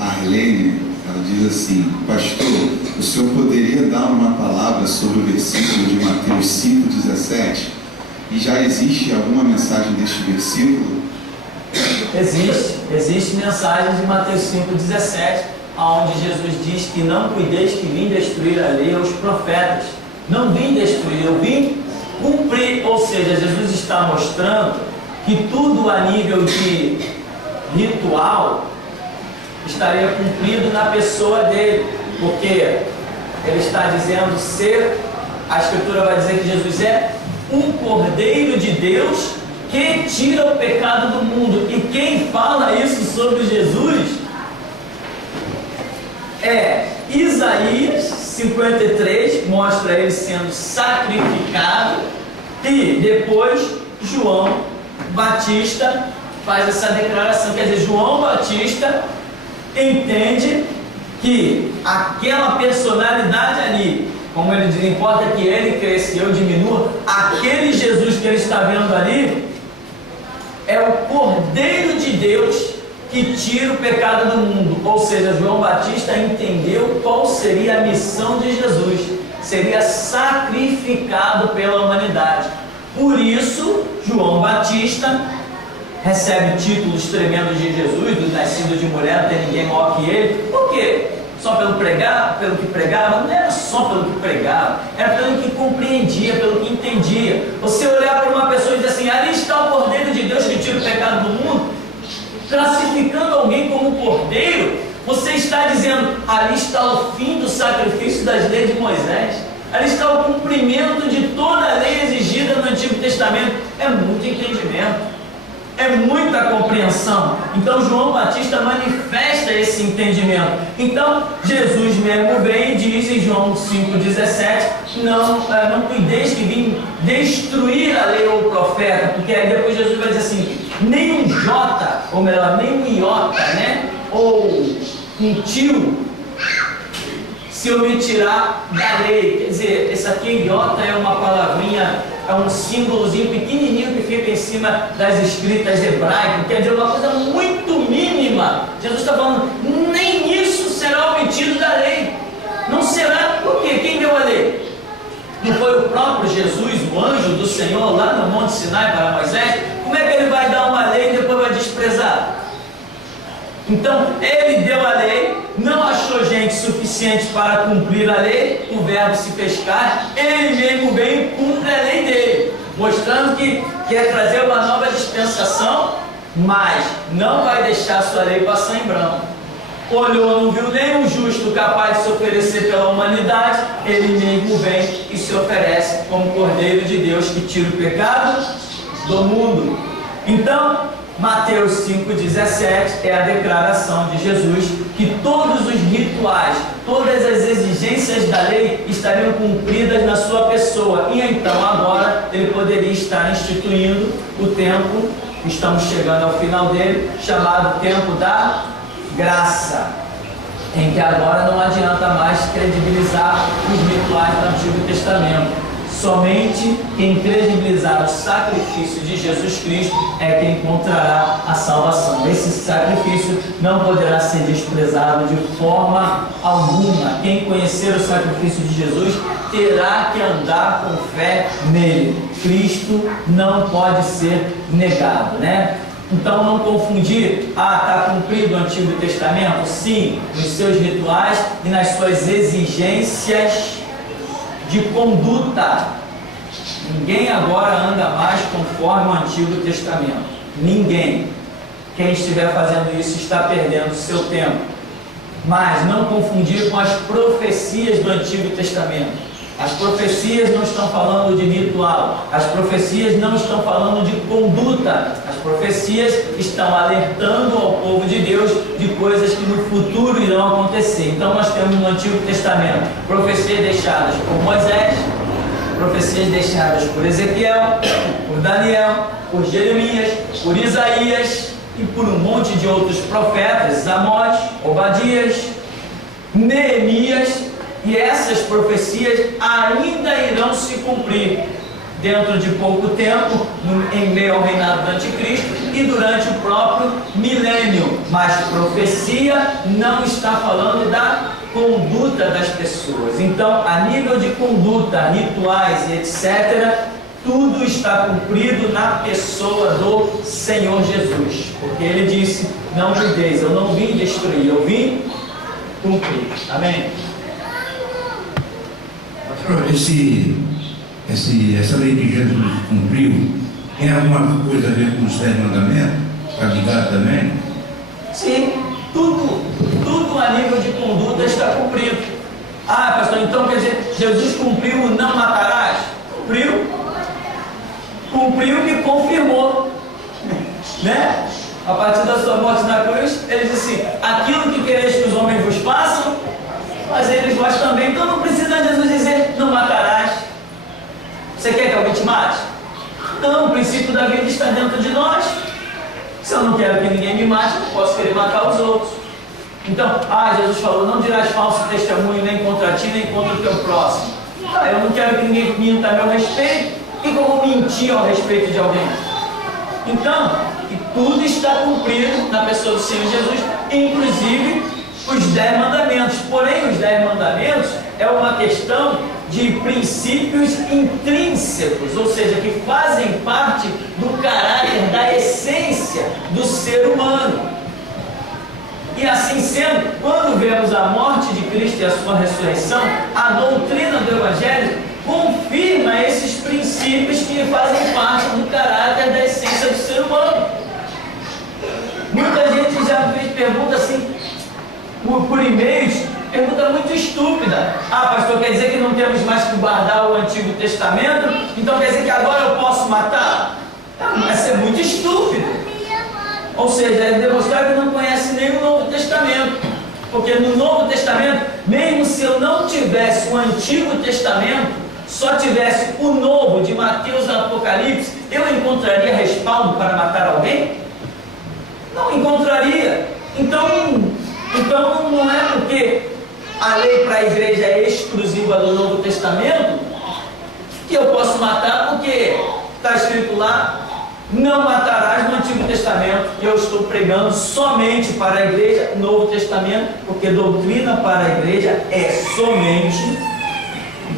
A Arlene, ela diz assim, pastor, o senhor poderia dar uma palavra sobre o versículo de Mateus 5,17? E já existe alguma mensagem deste versículo? Existe mensagem de Mateus 5,17, onde Jesus diz que não cuideis que vim destruir a lei aos profetas. Não vim destruir, eu vim cumprir. Ou seja, Jesus está mostrando que tudo a nível de ritual estaria cumprido na pessoa dele, porque ele está dizendo ser, a Escritura vai dizer que Jesus é um Cordeiro de Deus que tira o pecado do mundo. E quem fala isso sobre Jesus é Isaías 53, mostra ele sendo sacrificado, e depois João Batista faz essa declaração. Quer dizer, João Batista entende que aquela personalidade ali, como ele diz, importa que ele cresça e eu diminua, aquele Jesus que ele está vendo ali é o Cordeiro de Deus que tira o pecado do mundo. Ou seja, João Batista entendeu qual seria a missão de Jesus, seria sacrificado pela humanidade. Por isso, João Batista recebe títulos tremendos de Jesus, do nascido de mulher, não tem ninguém maior que ele. Por quê? Só pelo que pregava? Não era só pelo que pregava, era pelo que compreendia, pelo que entendia. Você olhar para uma pessoa e dizer assim, ali está o Cordeiro de Deus que tira o pecado do mundo, classificando alguém como Cordeiro, você está dizendo, ali está o fim do sacrifício das leis de Moisés, ali está o cumprimento de toda a lei exigida no Antigo Testamento. É muito entendimento, é muita compreensão. Então João Batista manifesta esse entendimento. Então Jesus mesmo vem e diz em João 5,17, não cuideis que vim destruir a lei ou o profeta, porque aí depois Jesus vai dizer assim, nem um jota, ou melhor, nem um iota, né? Ou um tio se omitirá da lei. Quer dizer, esse aqui, iota, é uma palavrinha, é um símbolozinho pequenininho que fica em cima das escritas hebraicas, quer dizer, uma coisa muito mínima. Jesus está falando, nem isso será omitido da lei. Não será, por quê? Quem deu a lei? Não foi o próprio Jesus, o anjo do Senhor, lá no Monte Sinai para Moisés? Como é que ele vai dar uma lei e depois vai desprezar? Então, ele deu a lei, não achou gente suficiente para cumprir a lei, o verbo se fez carne, ele mesmo vem e cumpre a lei dele, mostrando que quer trazer uma nova dispensação, mas não vai deixar sua lei passar em branco. Olhou, não viu nenhum justo capaz de se oferecer pela humanidade, ele mesmo vem e se oferece como Cordeiro de Deus que tira o pecado do mundo. Então, Mateus 5,17 é a declaração de Jesus que todos os rituais, todas as exigências da lei estariam cumpridas na sua pessoa, e então agora ele poderia estar instituindo o tempo, estamos chegando ao final dele, chamado tempo da graça, em que agora não adianta mais credibilizar os rituais do Antigo Testamento. Somente quem credibilizar o sacrifício de Jesus Cristo é quem encontrará a salvação. Esse sacrifício não poderá ser desprezado de forma alguma. Quem conhecer o sacrifício de Jesus terá que andar com fé nele. Cristo não pode ser negado, né? Então não confundir, está cumprido o Antigo Testamento? Sim, nos seus rituais e nas suas exigências de conduta. Ninguém agora anda mais conforme o Antigo Testamento. Ninguém. Quem estiver fazendo isso está perdendo seu tempo. Mas não confundir com as profecias do Antigo Testamento. As profecias não estão falando de ritual. As profecias não estão falando de conduta. As profecias estão alertando ao povo de Deus de coisas que no futuro irão acontecer. Então nós temos no Antigo Testamento profecias deixadas por Moisés, profecias deixadas por Ezequiel, por Daniel, por Jeremias, por Isaías e por um monte de outros profetas, Amós, Obadias, Neemias. E essas profecias ainda irão se cumprir dentro de pouco tempo, em meio ao reinado do Anticristo e durante o próprio milênio. Mas profecia não está falando da conduta das pessoas. Então, a nível de conduta, rituais e etc., tudo está cumprido na pessoa do Senhor Jesus. Porque Ele disse, não julgueis, eu não vim destruir, eu vim cumprir. Amém? Essa lei que Jesus cumpriu tem alguma coisa a ver com os 10 mandamentos? Está ligado também? Sim, tudo a nível de conduta está cumprido. Pastor, então quer dizer, Jesus cumpriu o não matarás? Cumpriu e confirmou, né? A partir da sua morte na cruz, ele disse assim, aquilo que quereis que os homens vos façam, mas eles vós também. Então não precisa Jesus dizer, não matarás. Você quer que alguém te mate? Não, o princípio da vida está dentro de nós. Se eu não quero que ninguém me mate, eu não posso querer matar os outros. Então, Jesus falou, não dirás falso testemunho nem contra ti, nem contra o teu próximo. Eu não quero que ninguém minta a meu respeito. Por que eu vou mentir ao respeito de alguém? Então, tudo está cumprido na pessoa do Senhor Jesus, inclusive os 10 mandamentos. Porém, os 10 mandamentos é uma questão de princípios intrínsecos, ou seja, que fazem parte do caráter, da essência do ser humano. E assim sendo, quando vemos a morte de Cristo e a sua ressurreição, a doutrina do Evangelho confirma esses princípios que fazem parte do caráter, da essência do ser humano. Muita gente já fez pergunta assim, por e-mails, pergunta muito estúpida. Pastor, quer dizer que não temos mais que guardar o Antigo Testamento? Então quer dizer que agora eu posso matar? Vai ser muito estúpido. Ou seja, é demonstrar que não conhece nem o Novo Testamento. Porque no Novo Testamento, mesmo se eu não tivesse o Antigo Testamento, só tivesse o Novo de Mateus e Apocalipse, eu encontraria respaldo para matar alguém? Não encontraria. Então não é porque a lei para a igreja é exclusiva do Novo Testamento que eu posso matar, porque está escrito lá, não matarás no Antigo Testamento, e eu estou pregando somente para a igreja Novo Testamento, porque doutrina para a igreja é somente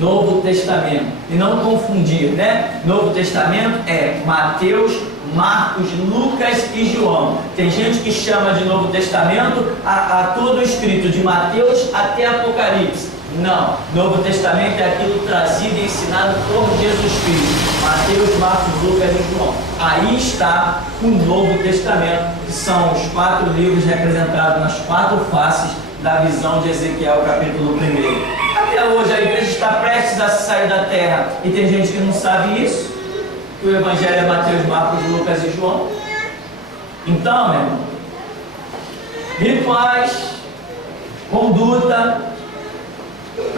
Novo Testamento. E não confundir, né? Novo Testamento é Mateus, Marcos, Lucas e João. Tem gente que chama de Novo Testamento a todo o escrito de Mateus até Apocalipse. Não. Novo Testamento é aquilo trazido e ensinado por Jesus Cristo. Mateus, Marcos, Lucas e João. Aí está o Novo Testamento, que são os 4 livros representados nas 4 faces da visão de Ezequiel, capítulo 1. Até hoje a igreja está prestes a sair da terra e tem gente que não sabe isso, que o Evangelho é Mateus, Marcos, Lucas e João. Então, meu irmão, rituais, conduta,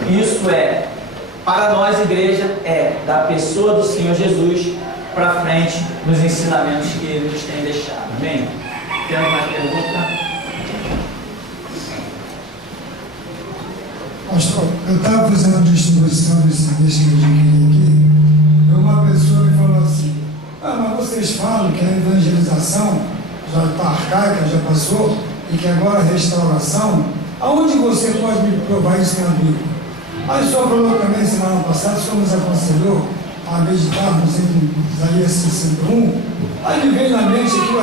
isso é, para nós, igreja, é da pessoa do Senhor Jesus para frente nos ensinamentos que Ele nos tem deixado. Amém? Tem alguma pergunta? Pastor, eu estava fazendo uma distribuição desse que eu adquiri aqui, e uma pessoa me falou assim: mas vocês falam que a evangelização já está arcaica, já passou, e que agora a restauração, aonde você pode me provar isso na Bíblia? Aí o senhor falou também semana passada, o senhor nos aconselhou a meditarmos em Isaías 61, aí me veio na mente aqui,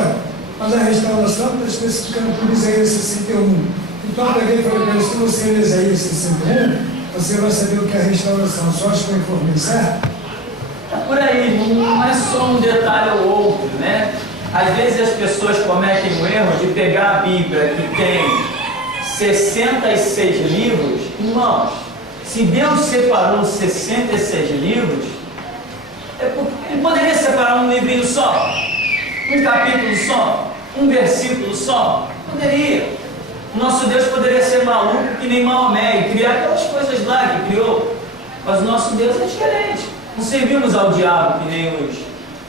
mas a restauração está especificando por Isaías 61. Então eu peguei e falei para ele: se você ler Isaías 61, você vai saber o que é restauração. Só acho que eu informei certo? É por aí, não é só um detalhe ou outro, né? Às vezes as pessoas cometem o erro de pegar a Bíblia, que tem 66 livros, irmãos, se Deus separou 66 livros, Ele poderia separar um livrinho só, um capítulo só, um versículo só, poderia. Nosso Deus poderia ser maluco que nem Maomé e criar aquelas coisas lá que criou, mas o nosso Deus é diferente. Não servimos ao diabo que nem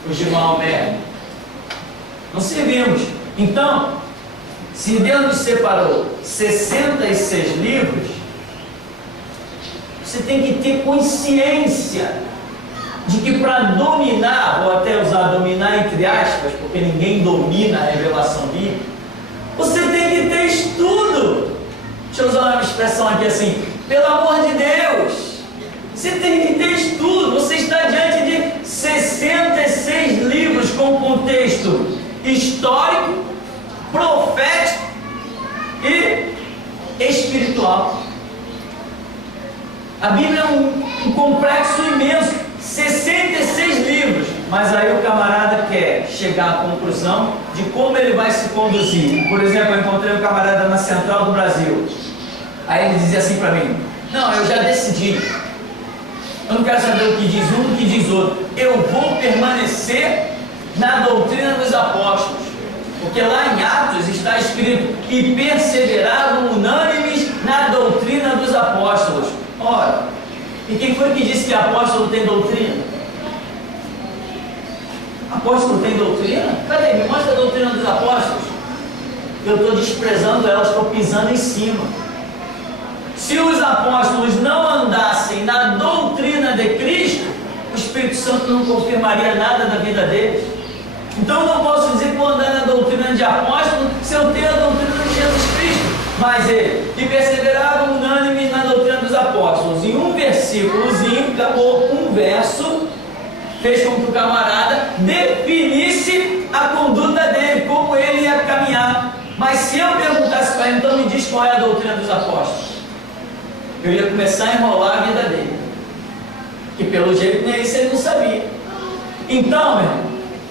os de Maomé, não servimos. Então, se Deus nos separou 66 livros, você tem que ter consciência de que para dominar, vou até usar dominar entre aspas, porque ninguém domina a revelação bíblica, você tem que ter estudo. Deixa eu usar uma expressão aqui assim: pelo amor de Deus, você tem que ter estudo. Você está diante de 66 livros com contexto histórico, profético e espiritual. A Bíblia é um complexo imenso, 66 livros, mas aí o camarada quer chegar à conclusão de como ele vai se conduzir. Por exemplo, eu encontrei um camarada na Central do Brasil, aí ele dizia assim para mim: não, eu já decidi, eu não quero saber o que diz um, o que diz outro, eu vou permanecer na doutrina dos apóstolos, porque lá em Atos está escrito: e perseveravam unânimes na doutrina dos apóstolos. Ora, e quem foi que disse que apóstolo tem doutrina? Apóstolo tem doutrina? Cadê? Me mostra a doutrina dos apóstolos. Eu estou desprezando elas, estou pisando em cima. Se os apóstolos não andassem na doutrina de Cristo, o Espírito Santo não confirmaria nada da vida deles. Então não posso dizer que vou andar na doutrina de apóstolo se eu tenho a doutrina de Jesus Cristo. Mas ele, que perseveravam unânimes na doutrina dos apóstolos, em um versículozinho, ou um verso, fez com que o camarada definisse a conduta dele, como ele ia caminhar. Mas se eu perguntasse para ele: então me diz qual é a doutrina dos apóstolos, eu ia começar a enrolar a vida dele, que pelo jeito nem isso ele não sabia. Então, meu irmão,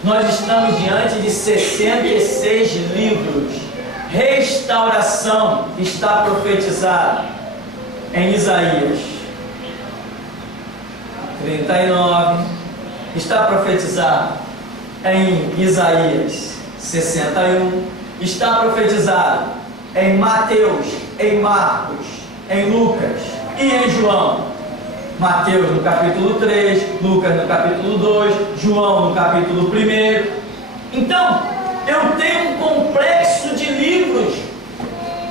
nós estamos diante de 66 livros. Restauração está profetizada em Isaías 39, está profetizado em Isaías 61, está profetizado em Mateus, em Marcos, em Lucas e em João. Mateus no capítulo 3, Lucas no capítulo 2, João no capítulo 1. Então, eu tenho um complexo de livros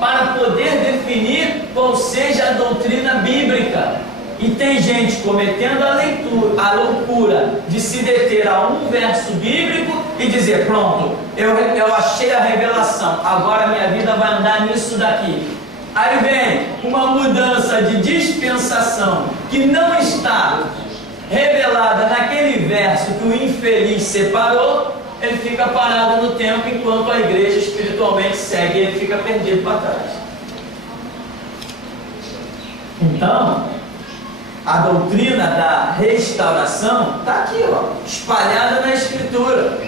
para poder definir qual seja a doutrina bíblica. E tem gente cometendo a loucura de se deter a um verso bíblico e dizer: pronto, eu achei a revelação, agora minha vida vai andar nisso daqui. Aí vem uma mudança de dispensação que não está revelada naquele verso que o infeliz separou. Ele fica parado no tempo enquanto a igreja espiritualmente segue, ele fica perdido para trás. Então, a doutrina da restauração está aqui, ó, espalhada na Escritura.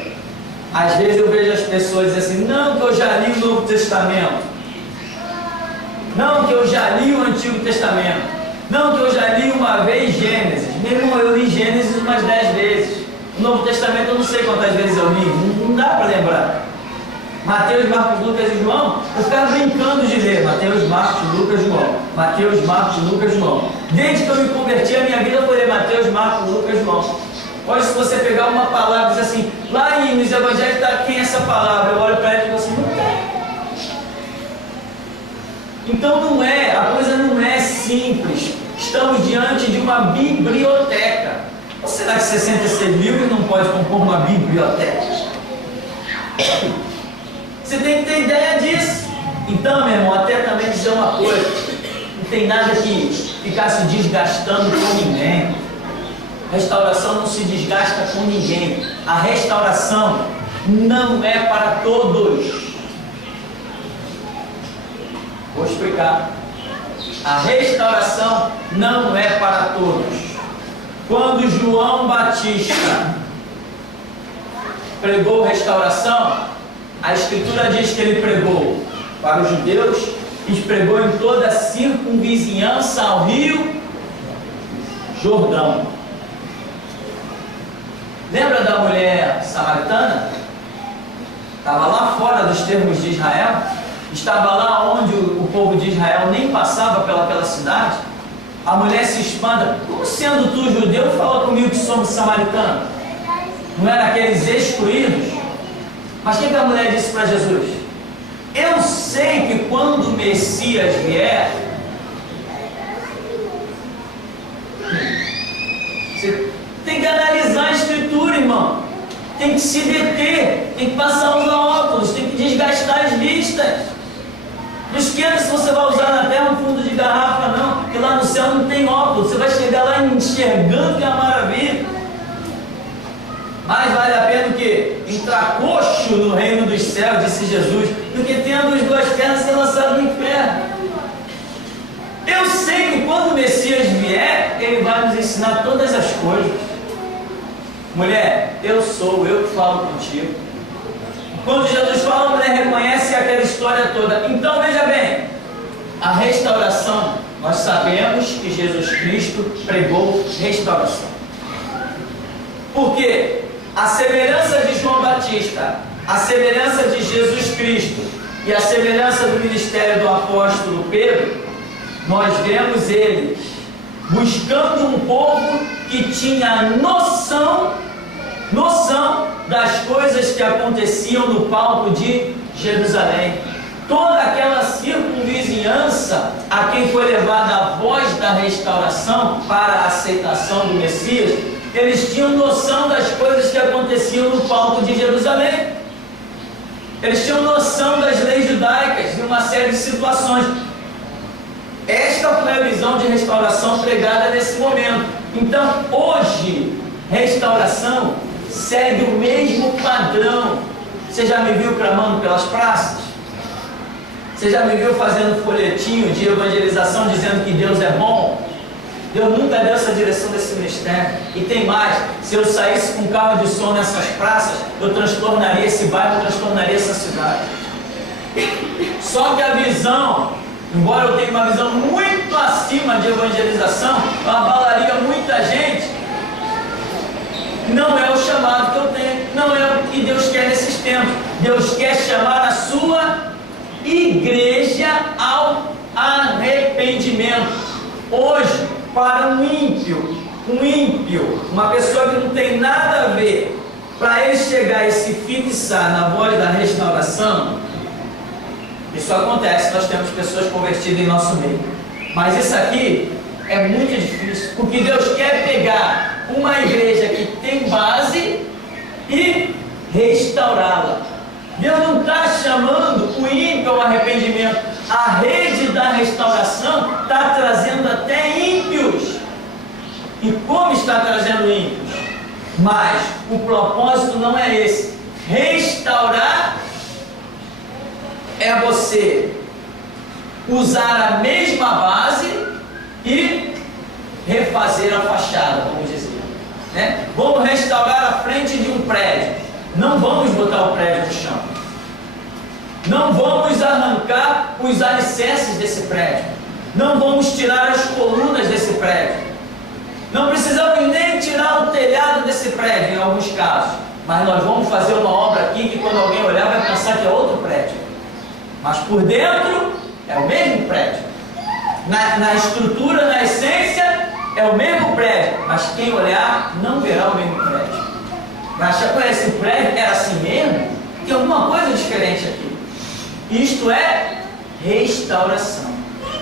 Às vezes eu vejo as pessoas dizendo assim: não, que eu já li o Novo Testamento, não, que eu já li o Antigo Testamento, não, que eu já li uma vez Gênesis. Meu irmão, eu li Gênesis umas 10 vezes. O Novo Testamento eu não sei quantas vezes eu li, não dá para lembrar. Mateus, Marcos, Lucas e João, eu ficava brincando de ler Mateus, Marcos, Lucas, João. Mateus, Marcos, Lucas, João. Desde que eu me converti, a minha vida foi ler Mateus, Marcos, Lucas, João. Hoje, se você pegar uma palavra e dizer assim, lá nos evangelhos está quem é essa palavra? Eu olho para ela e digo assim, não tem. Então não é, a coisa não é simples. Estamos diante de uma biblioteca. Ou será que 66 livros não pode compor uma biblioteca? Você tem que ter ideia disso. Então, meu irmão, até também dizer uma coisa: não tem nada que ficar se desgastando com ninguém. Restauração não se desgasta com ninguém. A restauração não é para todos. Vou explicar. A restauração não é para todos. Quando João Batista pregou restauração, a Escritura diz que ele pregou para os judeus e pregou em toda a circunvizinhança ao rio Jordão. Lembra da mulher samaritana? Estava lá fora dos termos de Israel, estava lá onde o povo de Israel nem passava pelaquela cidade. A mulher se espanta: como sendo tu judeu, fala comigo que somos samaritanos? Não eram aqueles excluídos? Mas o que a mulher disse para Jesus? Eu sei que quando o Messias vier, você tem que analisar a Escritura, irmão. Tem que se deter, tem que passar os óculos, tem que desgastar as vistas. Não esquenta se você vai usar na terra um fundo de garrafa, não, porque lá no céu não tem óculos. Você vai chegar lá enxergando que é uma maravilha. Mais vale a pena o que? Entrar coxo no reino dos céus, disse Jesus, do que tendo as duas pernas ser lançado no inferno. Eu sei que quando o Messias vier, ele vai nos ensinar todas as coisas. Mulher, eu que falo contigo. Quando Jesus fala, a mulher reconhece aquela história toda. Então veja bem, a restauração, nós sabemos que Jesus Cristo pregou restauração. Por quê? A semelhança de João Batista, a semelhança de Jesus Cristo e a semelhança do ministério do apóstolo Pedro, nós vemos eles buscando um povo que tinha noção das coisas que aconteciam no palco de Jerusalém. Toda aquela circunvizinhança a quem foi levada a voz da restauração para a aceitação do Messias, eles tinham noção das coisas que aconteciam no palco de Jerusalém. Eles tinham noção das leis judaicas e uma série de situações. Esta foi a visão de restauração pregada nesse momento. Então, hoje, restauração segue o mesmo padrão. Você já me viu clamando pelas praças? Você já me viu fazendo folhetinho de evangelização dizendo que Deus é bom? Deus nunca deu essa direção desse ministério. E tem mais: se eu saísse com um carro de som nessas praças, eu transtornaria esse bairro, eu transtornaria essa cidade. Só que a visão, embora eu tenha uma visão muito acima de evangelização, eu abalaria muita gente. Não é o chamado que eu tenho, não é o que Deus quer nesses tempos. Deus quer chamar a sua igreja ao arrependimento. Hoje, para um ímpio, uma pessoa que não tem nada a ver, para ele chegar e se fixar na voz da restauração, isso acontece, nós temos pessoas convertidas em nosso meio. Mas isso aqui é muito difícil, porque Deus quer pegar uma igreja que tem base e restaurá-la. Deus não está chamando o ímpio ao arrependimento. A rede da restauração está trazendo até ímpios. E como está trazendo ímpios? Mas o propósito não é esse. Restaurar é você usar a mesma base e refazer a fachada, vamos dizer, né? Vamos restaurar a frente de um prédio. Não vamos botar o prédio no chão. Não vamos arrancar os alicerces desse prédio. Não vamos tirar as colunas desse prédio. Não precisamos nem tirar o telhado desse prédio, em alguns casos. Mas nós vamos fazer uma obra aqui que quando alguém olhar vai pensar que é outro prédio. Mas por dentro é o mesmo prédio. Na estrutura, na essência, é o mesmo prédio. Mas quem olhar não verá o mesmo prédio. Vai achar que esse prédio era assim mesmo? Tem alguma coisa diferente aqui. Isto é restauração.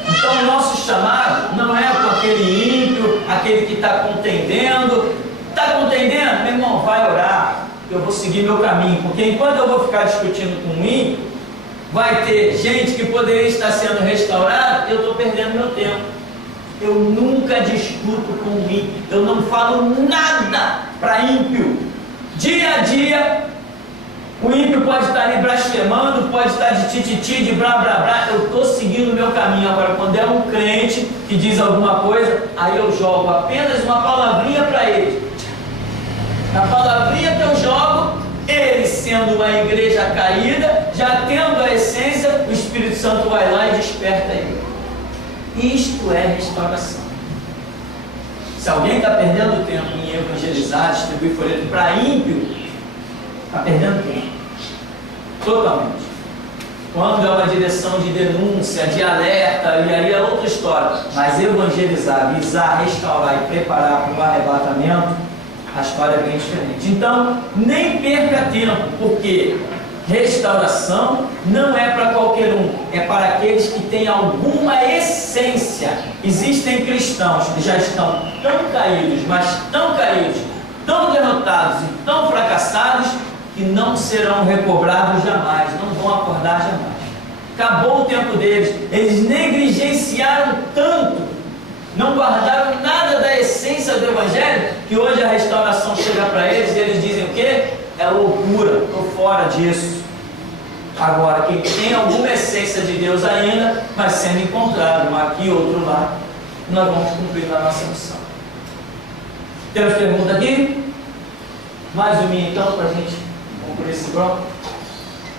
Então o nosso chamado não é com aquele ímpio, aquele que está contendendo. Está contendendo? Meu irmão, vai orar. Eu vou seguir meu caminho. Porque enquanto eu vou ficar discutindo com um ímpio, vai ter gente que poderia estar sendo restaurada, eu estou perdendo meu tempo. Eu nunca discuto com um ímpio. Eu não falo nada para ímpio. Dia a dia, o ímpio pode estar ali blasfemando, pode estar de tititi, de blá blá blá. Eu estou seguindo o meu caminho. Agora, quando é um crente que diz alguma coisa, aí eu jogo apenas uma palavrinha para ele. Na palavrinha que eu jogo, ele sendo uma igreja caída, já tendo a essência, o Espírito Santo vai lá e desperta ele. Isto é restauração. Se alguém está perdendo tempo em evangelizar, distribuir folheto para ímpio, está perdendo tempo. Totalmente. Quando é uma direção de denúncia, de alerta, e aí é outra história. Mas evangelizar, visar, restaurar e preparar para o arrebatamento, a história é bem diferente. Então, nem perca tempo, porque restauração não é para qualquer um, é para aqueles que têm alguma essência. Existem cristãos que já estão tão caídos, mas tão caídos, tão derrotados e tão fracassados, que não serão recobrados jamais, não vão acordar jamais. Acabou o tempo deles, eles negligenciaram tanto, não guardaram nada da essência do Evangelho, que hoje a restauração chega para eles e eles dizem o quê? É loucura, estou fora disso. Agora, quem tem alguma essência de Deus ainda, vai sendo encontrado, um aqui, outro lá, nós vamos cumprir a nossa missão. Temos pergunta aqui? Mais uma então, para a gente concluir esse bloco.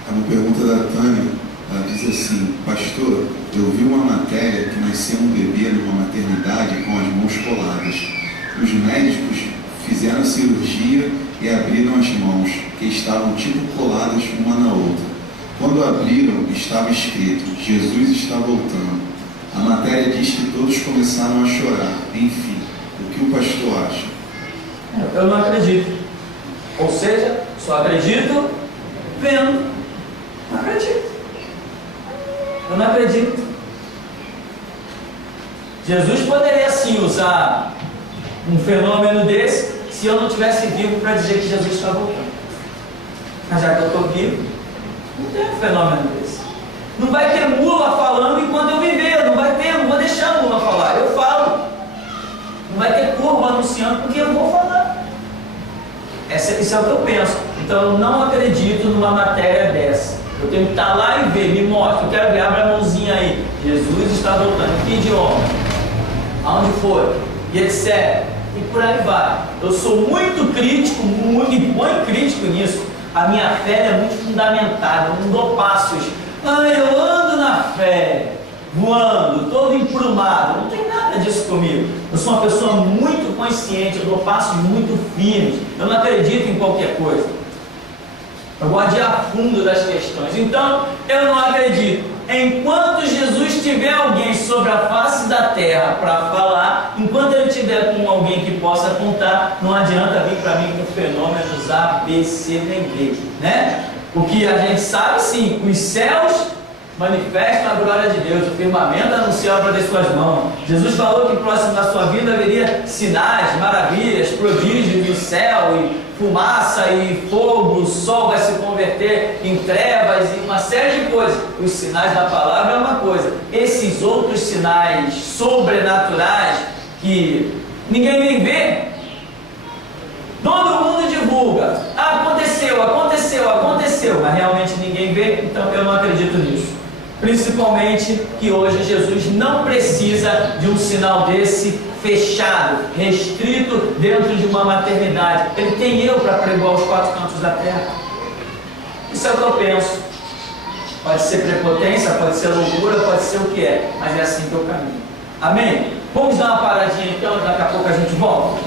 É uma pergunta da Tânia. Ela diz assim: pastor, eu vi uma matéria que nasceu um bebê numa maternidade com as mãos coladas. Os médicos fizeram cirurgia e abriram as mãos, que estavam tipo coladas uma na outra. Quando abriram, estava escrito: Jesus está voltando. A matéria diz que todos começaram a chorar. Enfim, o que o pastor acha? Eu não acredito. Ou seja, só acredito vendo. Não acredito. Eu não acredito. Jesus poderia sim usar um fenômeno desse se eu não estivesse vivo para dizer que Jesus está voltando. Mas já que eu estou vivo, não tem um fenômeno desse. Não vai ter mula falando enquanto eu viver. Não vai ter, não vou deixar a mula falar. Eu falo. Não vai ter curva anunciando porque eu vou falar. Isso é o que eu penso. Então eu não acredito numa matéria dessa. Eu tenho que estar lá e ver, me mostra. Eu quero ver, abre a mãozinha aí. Jesus está voltando. Que idioma? Aonde foi? E etc. E por aí vai. Eu sou muito crítico, e põe crítico nisso. A minha fé é muito fundamentada. Eu não dou passos. Eu ando na fé, voando, todo emprumado. Não tem nada disso comigo. Eu sou uma pessoa muito consciente. Eu dou passos muito firmes. Eu não acredito em qualquer coisa. Eu gosto de ir a fundo das questões. Então, eu não acredito. Enquanto Jesus tiver alguém sobre a face da terra para falar, enquanto ele tiver com alguém que possa contar, não adianta vir para mim com fenômenos A, B, C, nem D, né? O que a gente sabe sim, os céus manifestam a glória de Deus, o firmamento anuncia a obra das suas mãos. Jesus falou que próximo da sua vida haveria sinais, maravilhas, prodígios do céu, e fumaça e fogo, o sol vai se converter em trevas e uma série de coisas. Os sinais da palavra é uma coisa. Esses outros sinais sobrenaturais que ninguém nem vê, todo mundo divulga. Aconteceu, mas realmente ninguém vê, então eu não acredito nisso. Principalmente que hoje Jesus não precisa de um sinal desse fechado, restrito dentro de uma maternidade. Ele tem eu para pregoar os quatro cantos da terra. Isso é o que eu penso. Pode ser prepotência, pode ser loucura, pode ser o que é, mas é assim que eu caminho. Amém? Vamos dar uma paradinha então, daqui a pouco a gente volta.